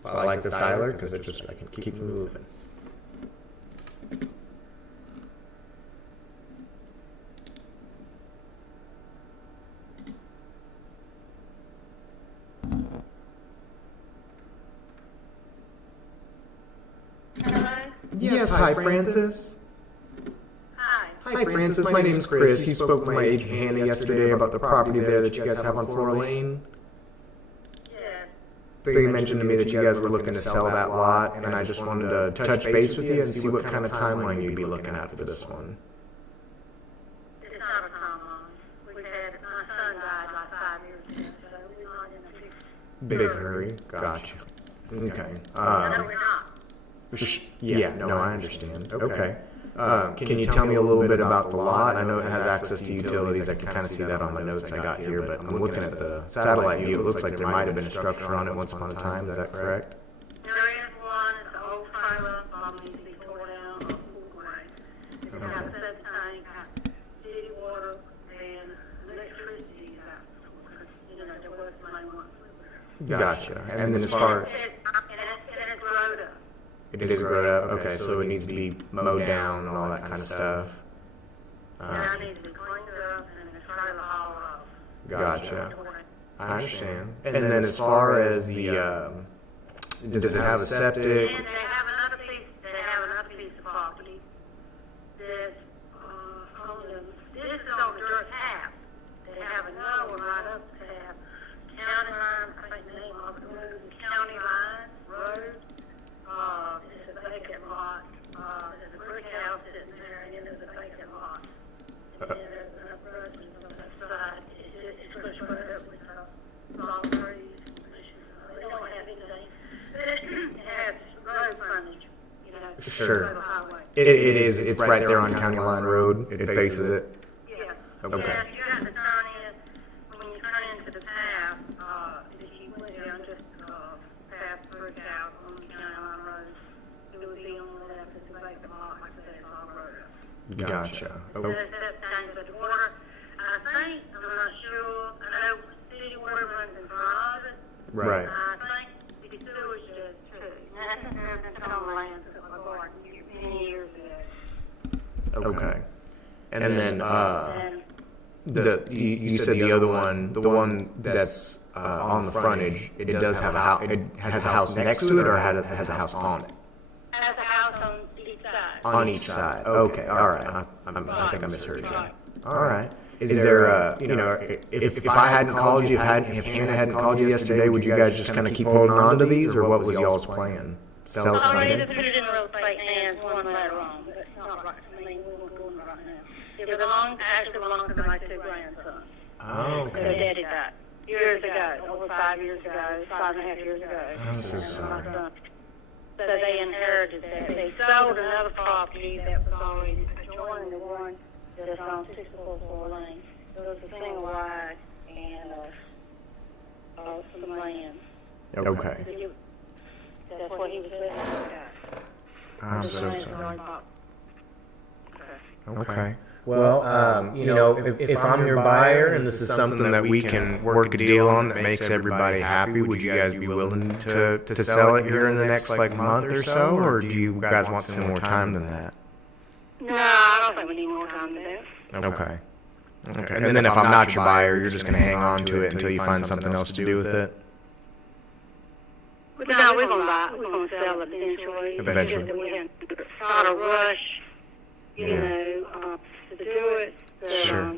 So I like the styler because I can keep moving. Hello? Yes, hi, Francis. Hi. Hi, Francis. My name's Chris. You spoke with my agent Hannah yesterday about the property there that you guys have on Flora Lane. Yes. They mentioned to me that you guys were looking to sell that lot, and I just wanted to touch base with you and see what kind of timeline you'd be looking at for this one. It's not a common. We've had, my son died like 5 years ago, so we're not in a big. Big hurry. Gotcha. Okay. No, we're not. Yeah, no, I understand. Okay. Can you tell me a little bit about the lot? I know it has access to utilities. I can kind of see that on my notes I got here, but I'm looking at the satellite view. It looks like there might have been a structure on it once upon a time. Is that correct? There is one, it's an old trailer, needs to be tore down on full grade. It's got a set tank, got city water, and electricity, there was my one. Gotcha. And then as far as... And it's road up. It is grown up? Okay, so it needs to be mowed down and all that kind of stuff. And I need to be cleaned up and the trailer hauled off. Gotcha. I understand. And then as far as the, does it have a septic? And they have another piece of property that's, on the, this is on the dirt half. They have another one right up to half. County line, I think the name of the road is County Line Road. It's a vacant lot. There's a brick house sitting there, and then there's a vacant lot. And then there's an uprooting on that side. It's pushed right up with small trees. They don't have anything. It has road frontage, Sure. the highway. It is. It's right there on County Line Road. It faces it. Yeah. Okay. Yeah, you got to turn in, when you turn into the path, if you went down just past Brick House on the County Line Road, it would be on the left, it's a vacant lot, like I said, it's all road. Gotcha. So that's that thing, but the water, I think, I'm not sure, I know city water runs in front of it. Right. I think the sewage does too. And that's been on the land of my garden many years ago. Okay. And then, And you said the other one, the one that's on the frontage, it does have a house. It has a house next to it, or has a house on it? has a house on each side. On each side. Okay. All right. I think I misheard you. All right. Is there if I hadn't called you, if Hannah hadn't called you yesterday, would you guys just kind of keep holding on to these, or what was y'all's plan? Sell it I ready to someday? put it in real estate hands one later on, but it's not right, we won't go in right now. It actually belongs to my two grandsons. Oh, Their okay. daddy died years ago, over 5 years ago, 5.5 years ago. I'm so sorry. My son. So they inherited that. They sold another property that was already adjoining the one that's on 644 Lane. It was a single wide and some land. Okay. That's what he was living with. I'm so Okay. sorry. Okay. Well, if I'm your buyer and this is something that we can work a deal on that makes everybody happy, would you guys be willing to sell it here in the next month or so, or do you guys want some more time than that? No, I don't think we need more time than that. Okay. Okay. And then if I'm not your buyer, you're just going to hang on to it until you find something else to do with it? No, we're gonna buy it. We're gonna sell it eventually. Eventually. Just that we hadn't got a rush, to do it. But, Sure.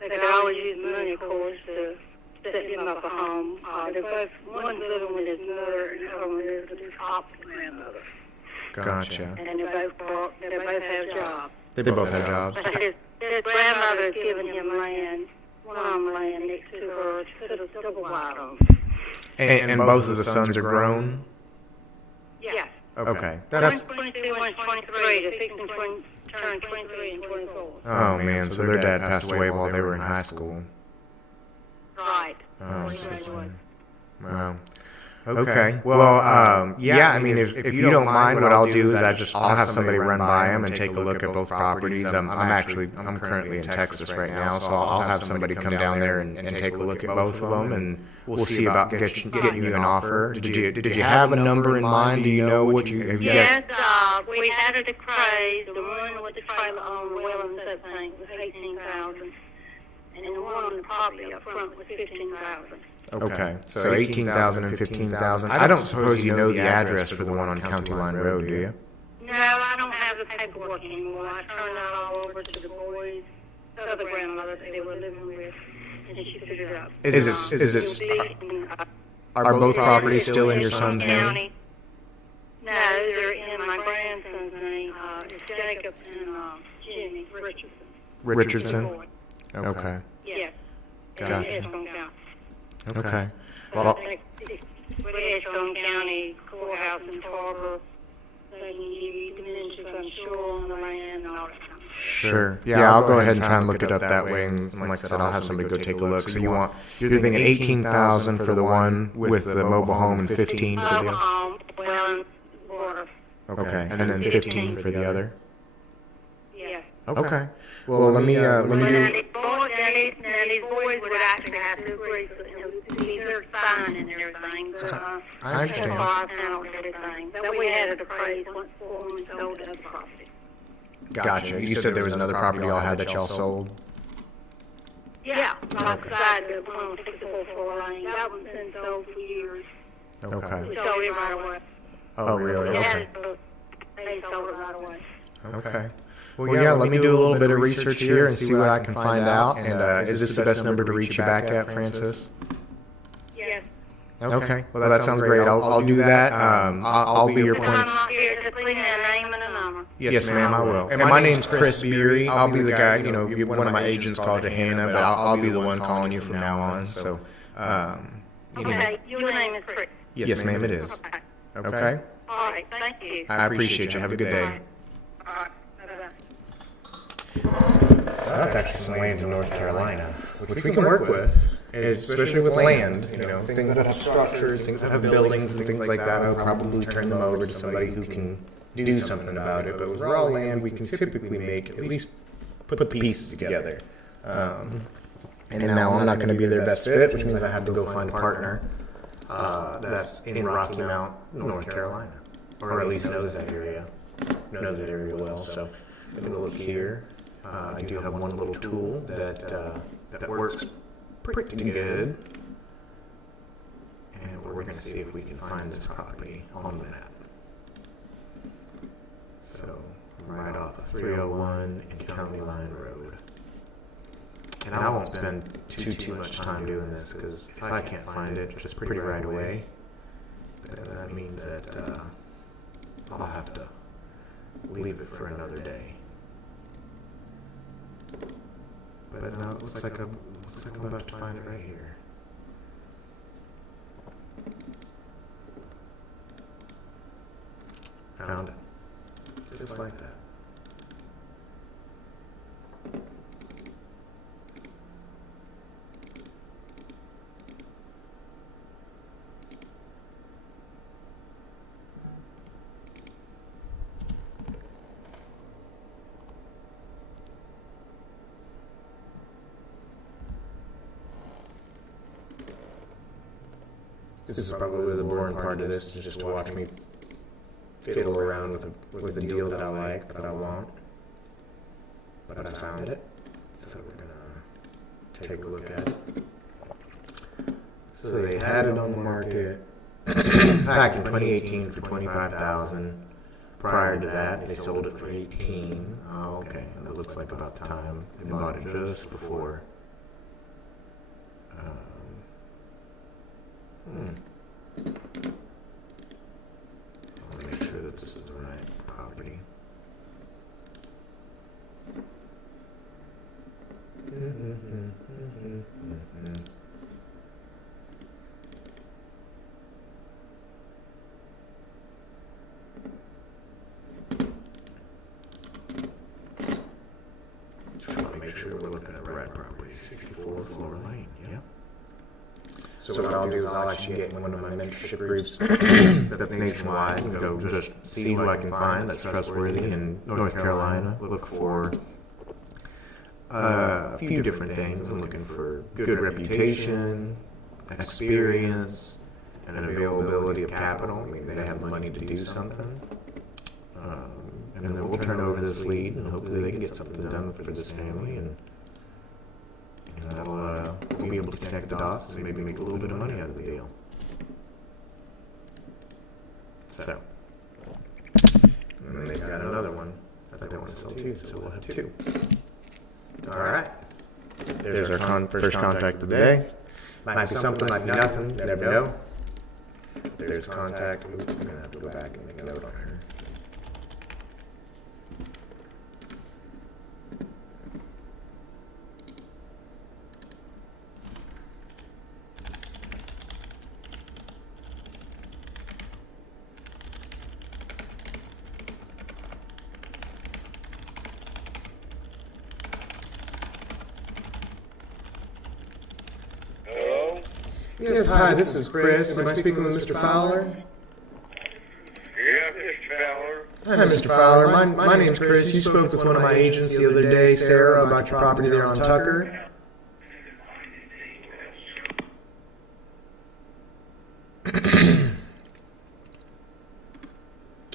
they could always use money, of course, to set him up a home. They're both, one's living with his mother and the other one lives with his opposite grandmother. Gotcha. And they both have jobs. They both have jobs. But his grandmother has given him land, one of them land next to her, to put a double wide on. And both of the sons are grown? Yeah. Okay. One's 22, one's 23. They're fixing to turn 23 and 24. Oh, man. So their dad passed away while they were in high school. Right. Oh, so sorry. Wow. Okay. Well, yeah. I mean, if you don't mind, what I'll do is I'll have somebody run by them and take a look at both properties. I'm currently in Texas right now, so I'll have somebody come down there and take a look at both of them, and we'll see about getting you an offer. Did you have a number in mind? Do you know what you have? Yes, we had it appraised. The one with the trailer on the well and that thing was $18,000, and the one on the property up front was $15,000. Okay, so 18,000 and 15,000. I don't suppose you know the address for the one on County Line Road, do you? No, I don't have the paperwork anymore. I turned that all over to the boys, the other grandmother that they were living with, and she figured it out. Are both properties still in your son's name? No, they're in my grandson's name. It's Jacob and Jimmy Richardson. Richardson? Okay. Yeah. Gotcha. Edgecombe County. Okay. Well, Well, with Edgecombe County Courthouse in Tarver, they can give you dimensions, I'm sure, on the land and all that kind of stuff. sure. Yeah, I'll go ahead and try and look it up that way. And like I said, I'll have somebody go take a look. So you're thinking 18,000 for the one with the mobile home and 15 for the other? Home, well, and water. Okay, and then 15 for the other? Yeah. Okay. Well, let me Now, do. these boys would actually have to agree, so, they're fine and everything, but, I understand. that's why I handled everything. But we had it appraised once before when we sold the other property. Gotcha. You said there was another property y'all had that y'all sold? Yeah, right beside the 64 lane. That one's been sold for years. Okay. We sold it right away. Oh, really? We had Okay. it, they sold it right away. Okay. Well, yeah, let me do a little bit of research here and see what I can find out. And is this the best number to reach you back at, Francis? Yes. Okay. Well, that sounds great. I'll do that. I'll be your And point. I'm not here to clean a name and a number. Yes, ma'am, I will. And my name's Chris Beery. I'll be the guy, one of my agents called you Hannah, but I'll be the one calling you from now on. So, Okay, your name is Chris. yes, ma'am, it is. Okay. Okay? All right, thank you. I appreciate you. Have a good day. All right, bye-bye. So that's actually some land in North Carolina, which we can work with, especially with land, things that have structures, things that have buildings and things like that. I'll probably turn them over to somebody who can do something about it. But with raw land, we can typically at least put the pieces together. And now I'm not going to be their best fit, which means I have to go find a partner that's in Rocky Mount, North Carolina, or at least knows that area well. So I'm going to look here. I do have one little tool that works pretty good, and we're going to see if we can find this property on the map. So I'm right off of 301 and County Line Road, and I won't spend too much time doing this because if I can't find it just pretty right away, then that means that I'll have to leave it for another day. But no, it looks like I'm about to find it right here. Found it. Just like that. This is probably the boring part of this, is just to watch me fiddle around with a deal that I like, that I want. But I found it, so we're gonna take a look at it. So they had it on the market back in 2018 for $25,000. Prior to that, they sold it for $18,000. Oh, okay. And it looks like about the time they bought it just before. I'll make sure that this is the right property. Just want to make sure we're looking at the right property. 64 Flora Lane, yeah. So what I'll do is I'll actually get in one of my mentorship groups that's nationwide and go just see who I can find that's trustworthy in North Carolina. Look for a few different things. I'm looking for good reputation, experience, and an availability of capital. I mean, they have money to do something. And then we'll turn over this lead, and hopefully they can get something done for this family, and we'll be able to connect the dots and maybe make a little bit of money out of the deal. So, and then they've got another one that they want to sell too, so we'll have two. All right. There's our first contact of the day. Might be something, might be nothing, you never know. There's contact. Ooh, I'm going to have to go back and make a note on her. Yes, hi, this is Chris. Am I speaking with Mr. Fowler? Yeah, Mr. Fowler. Hi, Mr. Fowler. My name's Chris. You spoke with one of my agents the other day, Sarah, about your property there on Tucker.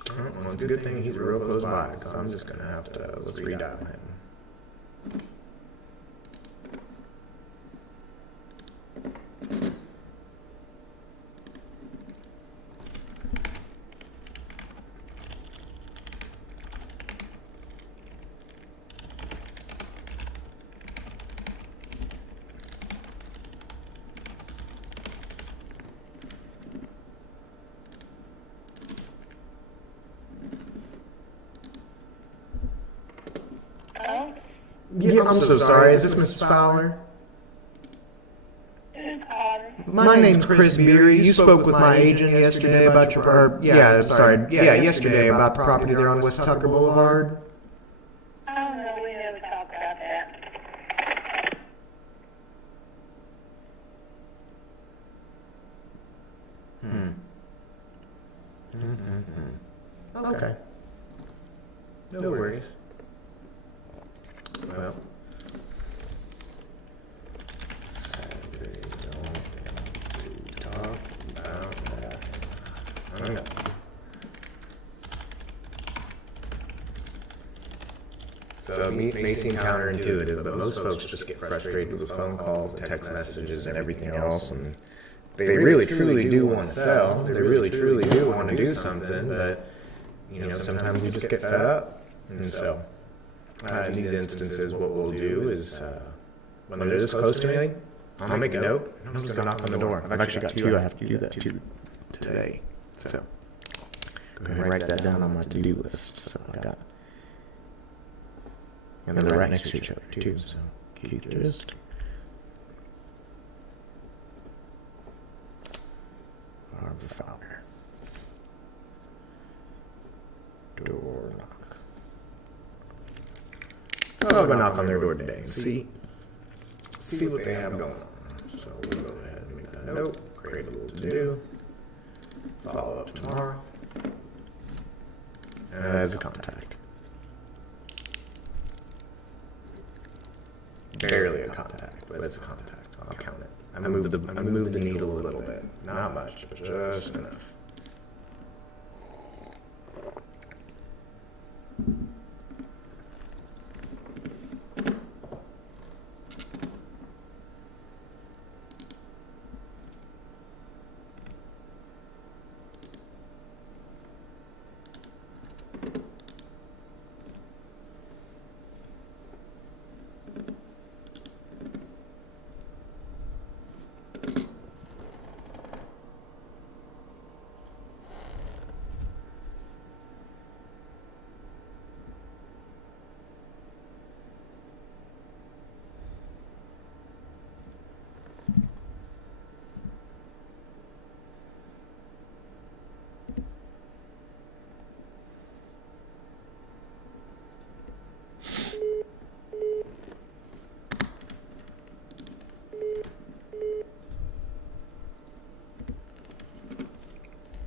Well, it's a good thing he's real close by, because I'm just going to have to, let's redial him. Yeah, I'm so sorry. Is this Mrs. Fowler? My name's Chris Beery. You spoke with my agent yesterday about your, yesterday about the property there on West Tucker Boulevard. Oh, no, we never talked about that. Okay. No worries. Well, sadly, don't want to talk about that. I know. So it may seem counterintuitive, but most folks just get frustrated with phone calls and text messages and everything else, and they really truly do want to sell. They really truly do want to do something, but sometimes you just get fed up, and so. In these instances, what we'll do is, when they're this close to me, I'll make a note, and I'm just going to knock on the door. I've actually got two I have to do that to today. So, go ahead and write that down on my to-do list. So, I got, and they're right next to each other, too. So, keep just. Harbor Fowler. Door knock. I'll go knock on their door today and see what they have going on. So we'll go ahead and make that note, create a little to-do, follow up tomorrow, and as a contact. Barely a contact, but as a contact. I'll count it. I moved the needle a little bit. Not much, but just enough.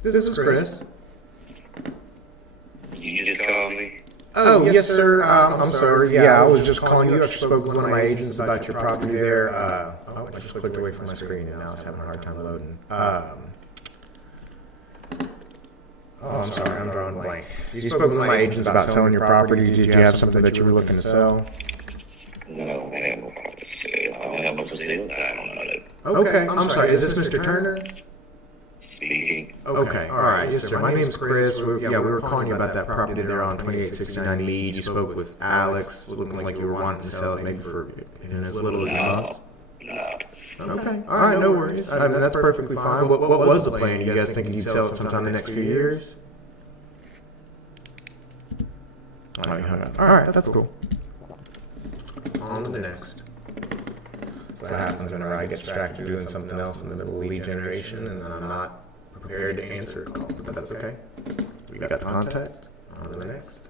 This is Chris. You just called me? Oh, yes, sir. I'm sorry. Yeah, I was just calling you. I just spoke with one of my agents about your property there. I just clicked away from my screen and now it's having a hard time loading. I'm sorry. I'm drawing a blank. You spoke with my agents about selling your property. Did you have something that you were looking to sell? No, I have no property to sell. I don't have no for sale. I don't know that. Okay. I'm sorry. Is this Mr. Turner? Speaking. Okay, all right, yes, sir. My name's Chris. We were calling you about that property there on 2869 Mead. You spoke with Alex, looking like you were wanting to sell it maybe for in as little as a month. No. Okay, all right, no worries. I mean, that's perfectly fine. What was the plan? You guys thinking you'd sell it sometime in the next few years? All right, that's cool. On to the next. So what happens whenever I get distracted doing something else in the middle of lead generation and then I'm not prepared to answer a call, but that's okay. We got the contact. On to the next.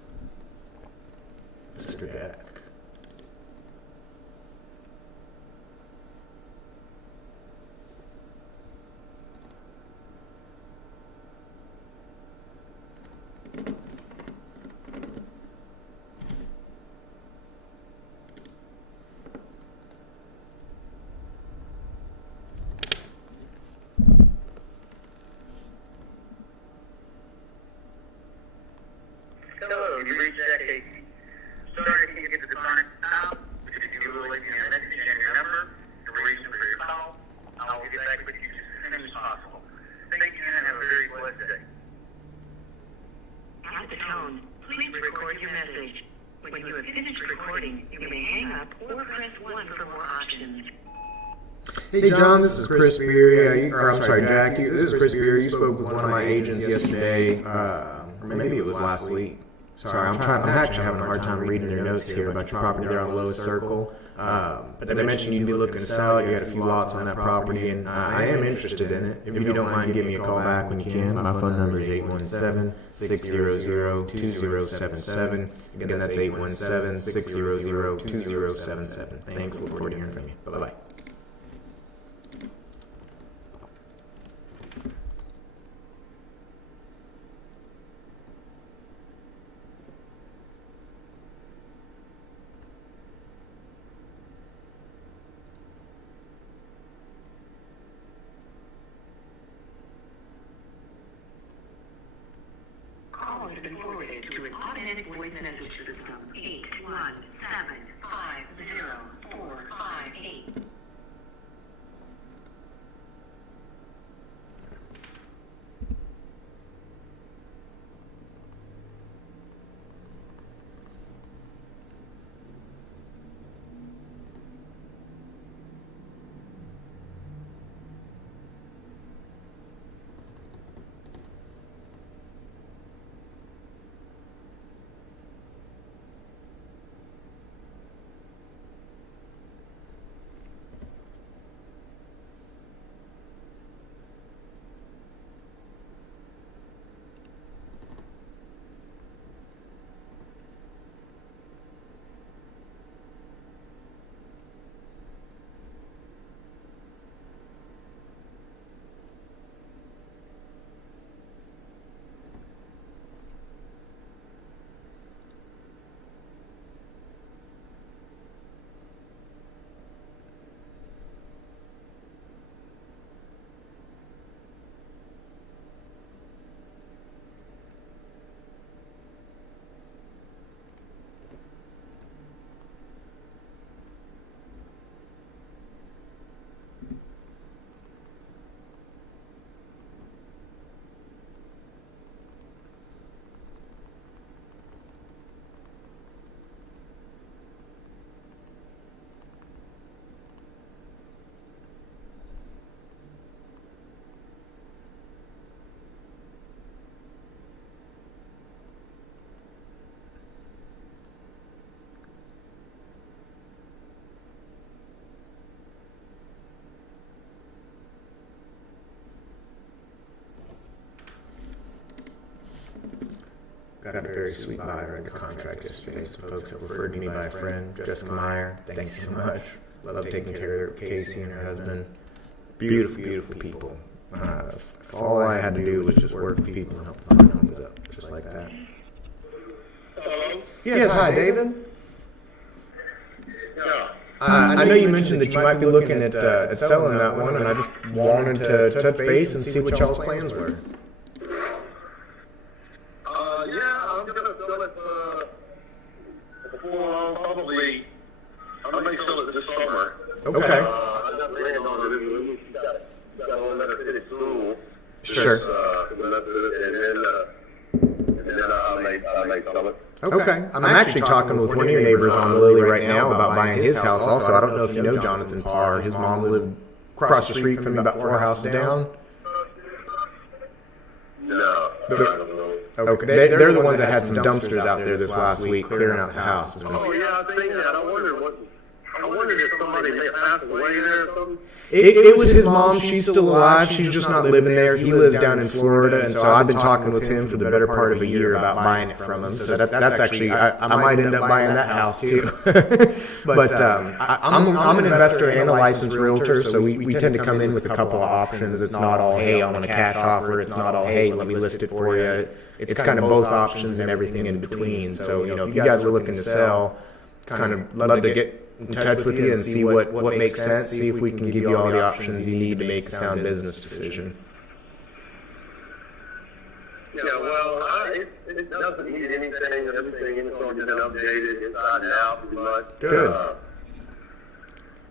Mr. Jack. Hello, you reached Jack Casey. Sorry I can't get to the current time, but if you will leave me a message and your number, the reason for your call, I will get back with you as soon as possible. Thank you and have a very blessed day. At the tone, please record your message. When you have finished recording, you may hang up or press 1 for more options. Hey, John, this is Chris Beer. I'm sorry, Jack. This is Chris Beer. You spoke with one of my agents yesterday, or maybe it was last week. Sorry, I'm actually having a hard time reading your notes here about your property there on the Lowest Circle. But they mentioned you'd be looking to sell it. You had a few lots on that property, and I am interested in it. If you don't mind giving me a call back when you can, my phone number is 817-600-2077. Again, that's 817-600-2077. Thanks. Look forward to hearing from you. Bye-bye. Call has been forwarded to an automatic voice message system. 817-50458. Got a very sweet buyer under contract yesterday. Some folks that referred to me by a friend, Jessica Meyer. Thank you so much. Love taking care of Casey and her husband. Beautiful, beautiful people. If all I had to do was just work with people and help them find homes up, just like that. Hello? Yes, hi, David. Yeah. I know you mentioned that you might be looking at selling that one, and I just wanted to touch base and see what y'all's plans were. Yeah, I'm gonna sell it, before long, probably, I may sell it this summer. Okay. I got land on it, and got a whole letter city school. Sure. And then I may sell it. Okay. I'm actually talking with one of your neighbors on Lily right now about buying his house also. I don't know if you know Jonathan Parr. His mom lived across the street from me, about 4 houses down. No, I don't know. Okay. They're the ones that had some dumpsters out there this last week clearing out the house. It's been- Oh, yeah, I think that. I wondered if somebody may have passed away there or something. It was his mom. She's still alive. She's just not living there. He lives down in Florida, and so I've been talking with him for the better part of a year about buying it from him. So that's actually I might end up buying that house too. But I'm an investor and a licensed realtor, so we tend to come in with a couple of options. It's not all, hey, I want a cash offer. It's not all, hey, let me list it for you. It's kind of both options and everything in between. So if you guys are looking to sell, kind of love to get in touch with you and see what makes sense, see if we can give you all the options you need to make a sound business decision. Yeah, well, it doesn't need anything. Everything in it's already been updated inside and out, pretty much. Good.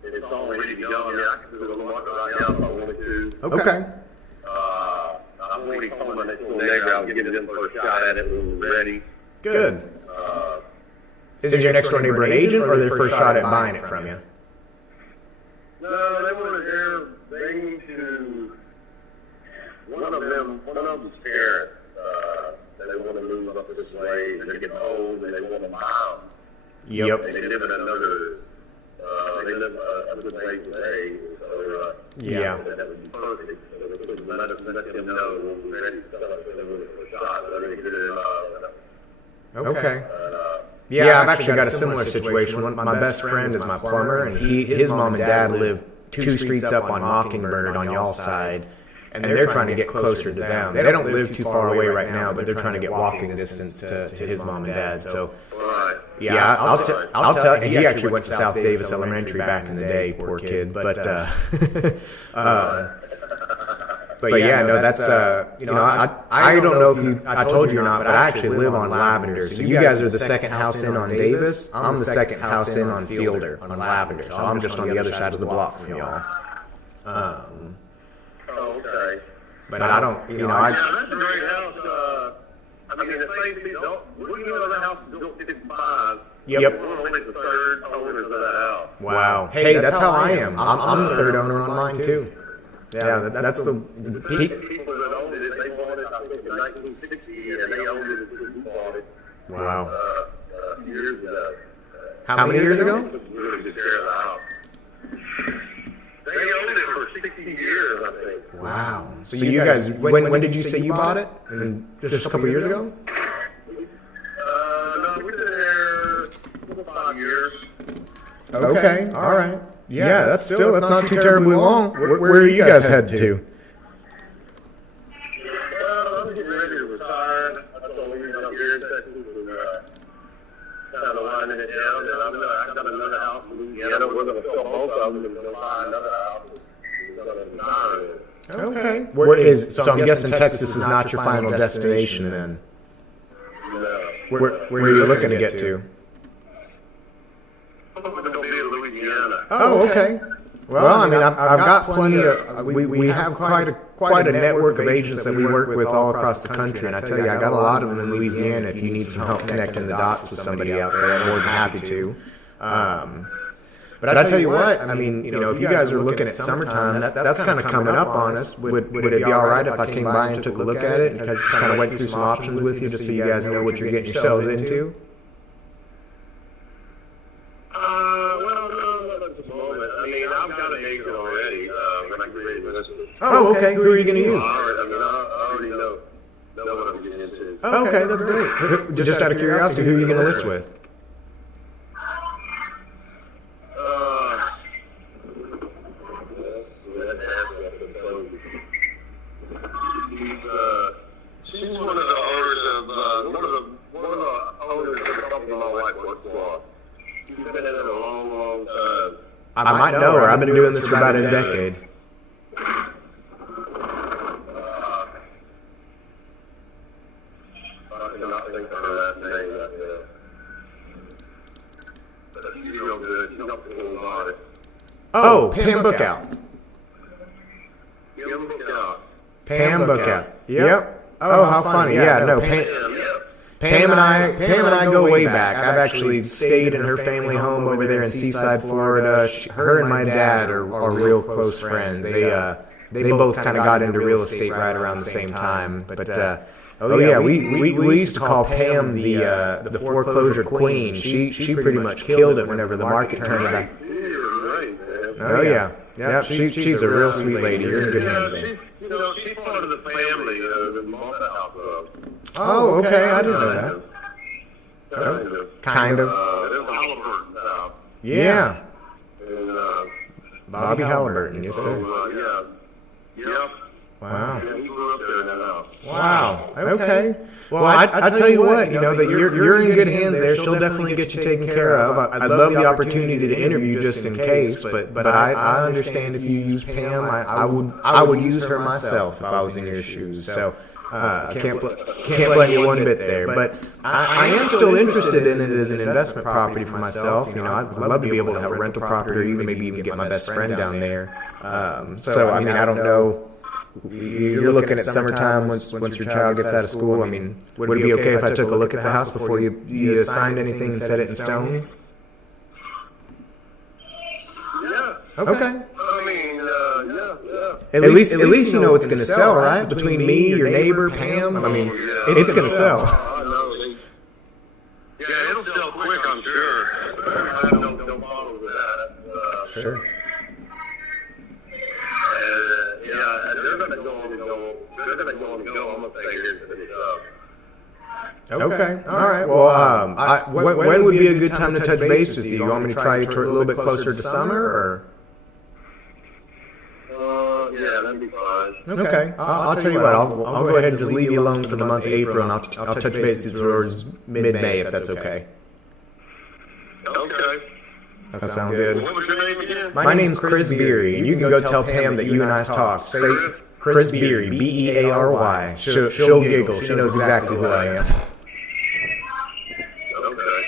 It's all ready to go. I mean, I can do a market right now if I wanted to. Okay. I'm already calling my next door neighbor. I'll give them first shot at it when we're ready. Good. Is your next door neighbor an agent, or their first shot at buying it from you? No, they wanted they need to, one of them's parents, they want to move up this way, and they're getting old, and they want to buy them. Yep. And they live in another, they live a good ways away, so, Yeah. that would be perfect. So they could let them know when we're ready to sell it, so they want a shot, so they get it, Okay. Yeah, I've actually got a similar situation. My best friend is my plumber, and his mom and dad live 2 streets up on Mockingbird on y'all's side, and they're trying to get closer to them. They don't live too far away right now, but they're trying to get walking distance to his mom and dad. So, Right. yeah, I'll tell. And he actually went to South Davis Elementary back in the day, poor kid. But yeah, no, that's I don't know if I told you or not, but I actually live on Lavender. So you guys are the second house in on Davis. I'm the second house in on Fielder on Lavender. So I'm just on the other side of the block from y'all. Oh, okay. But I don't, Yeah, that's a great house. I mean, the same thing, we know the house is built 55. Yep. We're only the third owners of that house. Wow. Hey, that's how I am. I'm the third owner on mine too. Yeah, that's the People that owned it, they bought it, I think, in 1960, and they owned it as we bought it, wow. years ago. How many years ago? It was really good share of the house. They owned it for 60 years, I think. Wow. So you guys, when did you say you bought it? Just a couple years ago? No, we've been there 5 years. Okay. All right. Yeah, that's not too terribly long. Where are you guys headed to? I'm getting ready to retire. That's all we're up here in Texas, and kind of winding it down. And I've got another house in Louisiana. We're going to sell both of them and go buy another house. We're going to retire it. Okay. So I'm guessing Texas is not your final destination then. No. Where are you looking to get to? We're going to be in Louisiana. Oh, okay. Well, I mean, I've got plenty of. We have quite a network of agents that we work with all across the country, and I tell you, I got a lot of them in Louisiana. If you need some help connecting the dots with somebody out there, I'm more than happy to. But I tell you what, I mean, if you guys are looking at summertime, that's kind of coming up on us. Would it be all right if I came by and took a look at it and just kind of went through some options with you, just so you guys know what you're getting yourselves into? Well, no, not at this moment. I mean, I've got an agent already. When I get ready with this. Oh, okay. Who are you going to use? I already know what I'm getting into. Okay, that's great. Just out of curiosity, who are you going to list with? She's one of the owners of one of the owners of the company my wife works for. She's been in it a long time. I might know her. I've been doing this for about a decade. I cannot think of her last name right now. But she's real good. She's got the whole body. Oh, Pam Bookout. Give them a look out. Pam Bookout. Yep. Oh, how funny. Yeah, no, Pam and I go way back. I've actually stayed in her family home over there in Seaside, Florida. Her and my dad are real close friends. They both kind of got into real estate right around the same time. But oh yeah, we used to call Pam the foreclosure queen. She pretty much killed it whenever the market turned back. Oh yeah, yeah. She's a real sweet lady. You're in good hands there. She's part of the family that we bought the house of. Oh, okay. I didn't know that. Kind of. There's a Halliburton house. Yeah. And, Bobby Halliburton, yes, sir. Yep. Wow. Yeah, he grew up there in that house. Wow. Okay. Well, I tell you what, that you're in good hands there. She'll definitely get you taken care of. I'd love the opportunity to interview just in case, but I understand if you use Pam, I would use her myself if I was in your shoes. So I can't blame you one bit there. But I am still interested in it as an investment property for myself. I'd love to be able to have a rental property, or maybe even get my best friend down there. So I mean, I don't know. You're looking at summertime once your child gets out of school. I mean, would it be okay if I took a look at the house before you signed anything and set it in stone? Yeah. Okay. I mean, yeah. At least you know it's going to sell, right? Between me, your neighbor, Pam. I mean, it's going to sell. I know. Yeah, it'll sell quick, I'm sure. Don't bother with that. Sure. Yeah, they're gonna go on and go. I'm gonna say here's the Okay. All right. Well, when would be a good time to touch base with you? You want me to try you a little bit closer to summer, or? Yeah, that'd be fine. Okay. I'll tell you what. I'll go ahead and just leave you alone for the month of April, and I'll touch base with you towards mid-May if that's okay. Okay. That sounds good. What was your name again? My name's Chris Beery, and you can go tell Pam that you and I talked. Say Chris Beery, Beary. She'll giggle. She knows exactly who I am. Okay.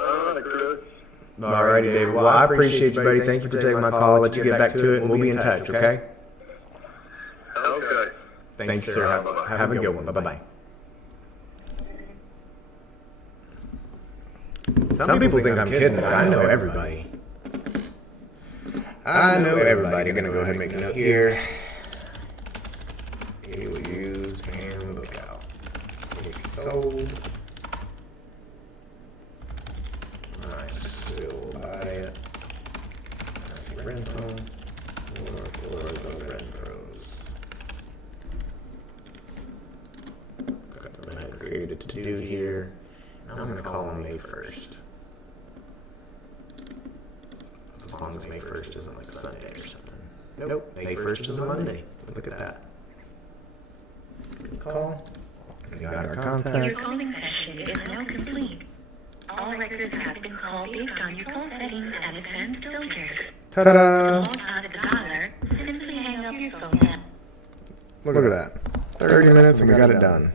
All right, Chris. Alrighty, David. Well, I appreciate you, buddy. Thank you for taking my call. I'll let you get back to it, and we'll be in touch, okay? Okay. Thanks, sir. Have a good one. Bye-bye. Some people think I'm kidding, but I know everybody. I'm going to go ahead and make a note here. He will use Pam Bookout. If sold, I still buy it as a rental or for the rentals. Got the rent created to do here. I'm going to call on May 1st. As long as May 1st isn't like Sunday or something. Nope, May 1st is a Monday. Look at that. Call. We got our Your contact. calling session is now complete. All records have been called based on your call settings and advanced filters. Ta-da! Log out of the dialer, simply hang up your phone now. Look at that. 30 minutes and we got it done.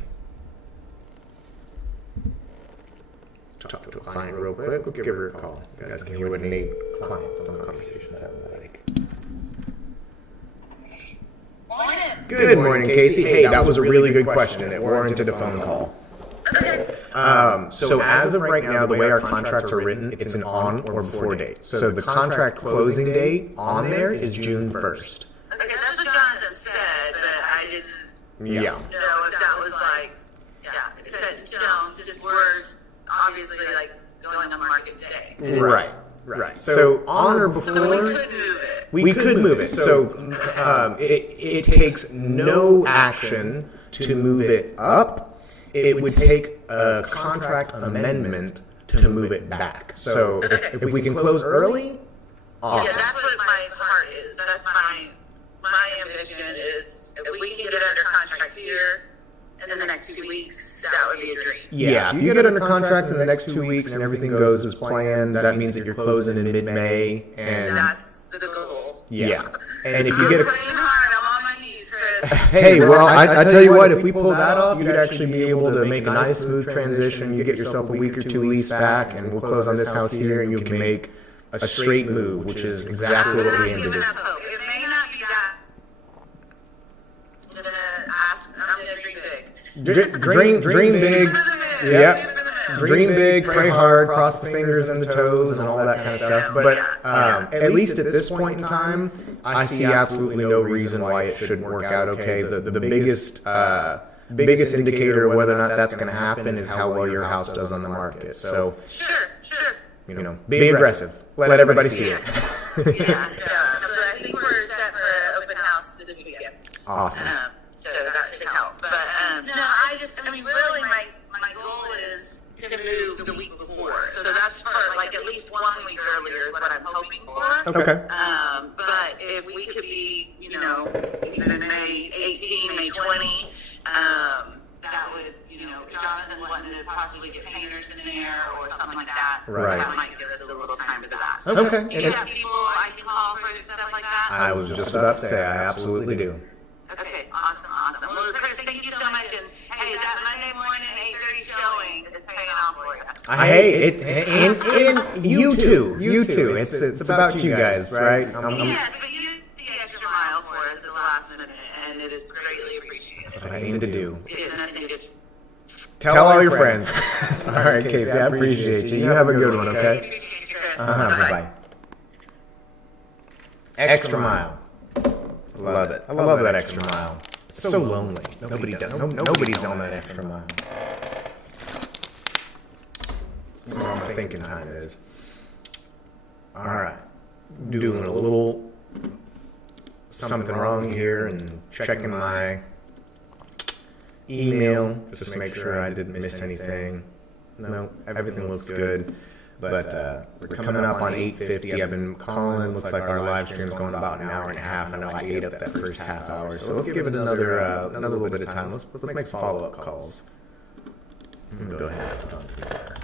Talk to a client real quick. Let's give her a call. You guys can hear what an 8 client phone conversation sounds like. Good morning, Casey. Hey, that was a really good question. It warranted a phone call. So as of right now, the way our contracts are written, it's an on or before date. So the contract closing date on there is June 1st. Okay, that's what Jonathan said, but I didn't Yeah. know if that was like, it's set in stone, since we're obviously like going on market today. Right. So on or before. So we could move it. We could move it. So it takes no action to move it up. It would take a contract amendment to move it back. So if we can close early, awesome. Yeah, that's what my heart is. That's my ambition suggestion is if we can get it under contract here in the next 2 weeks, that would be a dream. Yeah, if you get under contract in the next 2 weeks and everything goes as planned, that means that you're closing in mid-May. And That's the goal. yeah, and if you get I'm a praying hard. I'm on my knees, Chris. hey, well, I tell you what, if we pull that off, you'd actually be able to make a nice, smooth transition. You get yourself a week or two lease back, and we'll close on this house here, and you can make a straight move, which is exactly what we aim to Giving do. up hope. It may not be that. I'm gonna dream big. Dream big. Shoot for the moon. Yeah. Shoot for the moon. Dream big, pray hard, cross the fingers and the toes, and all that kind of stuff. But at least at this point in time, I see absolutely no reason why it shouldn't work out okay. The biggest indicator of whether or not that's going to happen is how well your house does on the market. So, Sure. be aggressive. Let everybody see it. Yeah. So I think we're set for an open house this weekend. Awesome. So that should help. But no, I mean, really, my goal is to move the week before. So that's for like at least 1 week earlier is what I'm hoping for. Okay. But if we could be, even May 18, May 20, that would, Jonathan wanted to possibly get painters in there or something like that. Right. That might give us a little time for that. Okay. Do you have people I can call for stuff like that? I was just about to say, I absolutely do. Okay, awesome. Well, Chris, thank you so much. And hey, that Monday morning 8:30 showing is paying off for you. And you too. It's about you guys, right? Yes, but you did the extra mile for us at the last minute, and it is greatly appreciated. That's what I aim to do. Getting us into Tell all your friends. All right, Casey, I appreciate you. You have a good one, okay? appreciate you, Chris. Bye-bye. Extra mile. Love it. I love that extra mile. It's so lonely. Nobody's on that extra mile. That's where all my thinking time is. All right. Doing a little something wrong here and checking my email just to make sure I didn't miss anything. No, everything looks good. But we're coming up on 8:50. I've been calling. Looks like our live stream's going about an hour and a half. I know I ate up that first half hour. So let's give it another little bit of time. Let's make some follow-up calls. I'm going to go ahead and put on through there.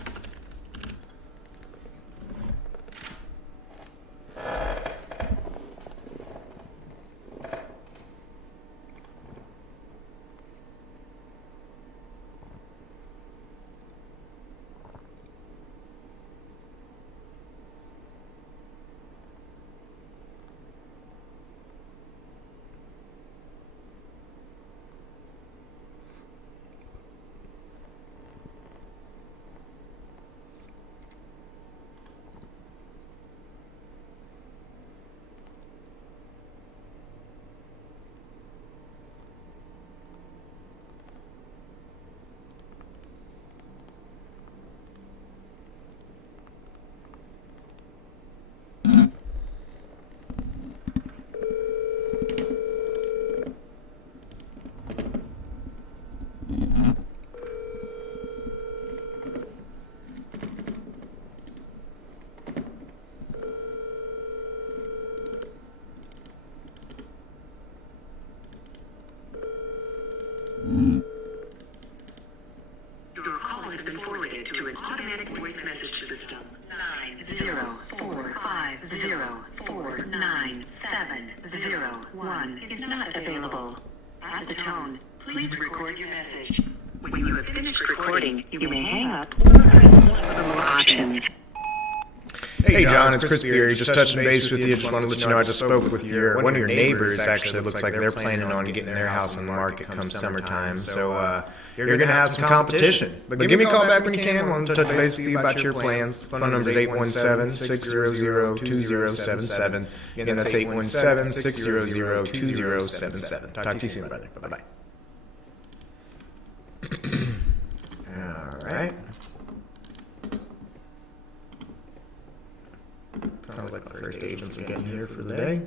Your call has been forwarded to an automatic voice message system. 90450497001 is not available. At the tone, please record your message. When you have finished recording, you may hang up or press 1 for more options. Hey John, it's Chris Beery. Just touching base with you. Just want to let you know I just spoke with one of your neighbors. Actually, it looks like they're planning on getting their house on the market come summertime. So you're going to have some competition. But give me a call back when you can. I want to touch base with you about your plans. Phone number is 817-600-2077. Again, that's 817-600-2077. Talk to you soon, brother. Bye-bye. All right. Sounds like the first agents are getting here for the day.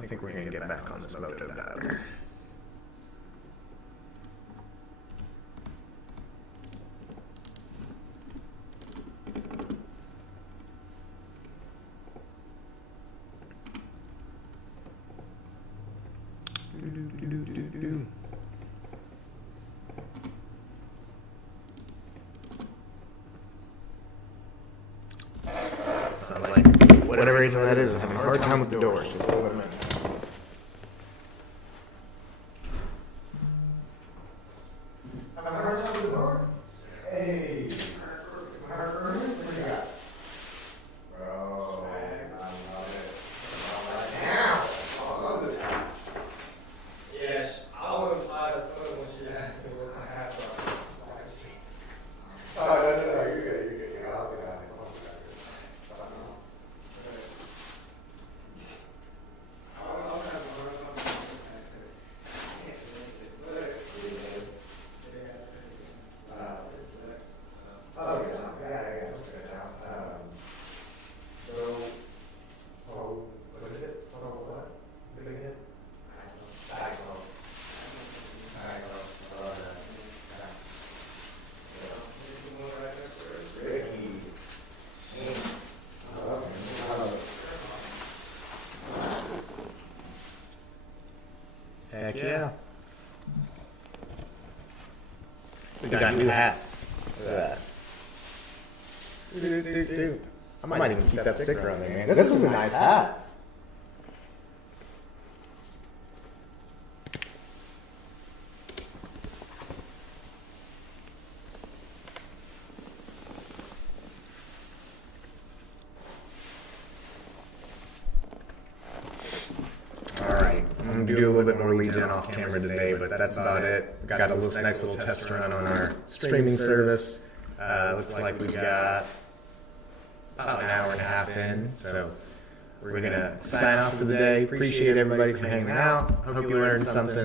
I think we're going to get back on this moto dialer. Sounds like whatever agent that is having a hard time with the doors. So let's pull them in. Having a hard time with the door? Hey. What do you got? Bro, I love it. Right now. Oh, I love this hat. Yes, I was sort of when she asked me what my hats are. Oh, no, you're good, you're good. I'll be back. Heck yeah. We got new hats. Look at that. I might even keep that sticker on there, man. This is a nice hat. Alright, I'm gonna do a little bit more lead gen off camera today, but that's about it. Got a nice little test run on our streaming service. Looks like we've got about an hour and a half in, so we're gonna sign off for the day. Appreciate everybody for hanging out. Hope you learned something.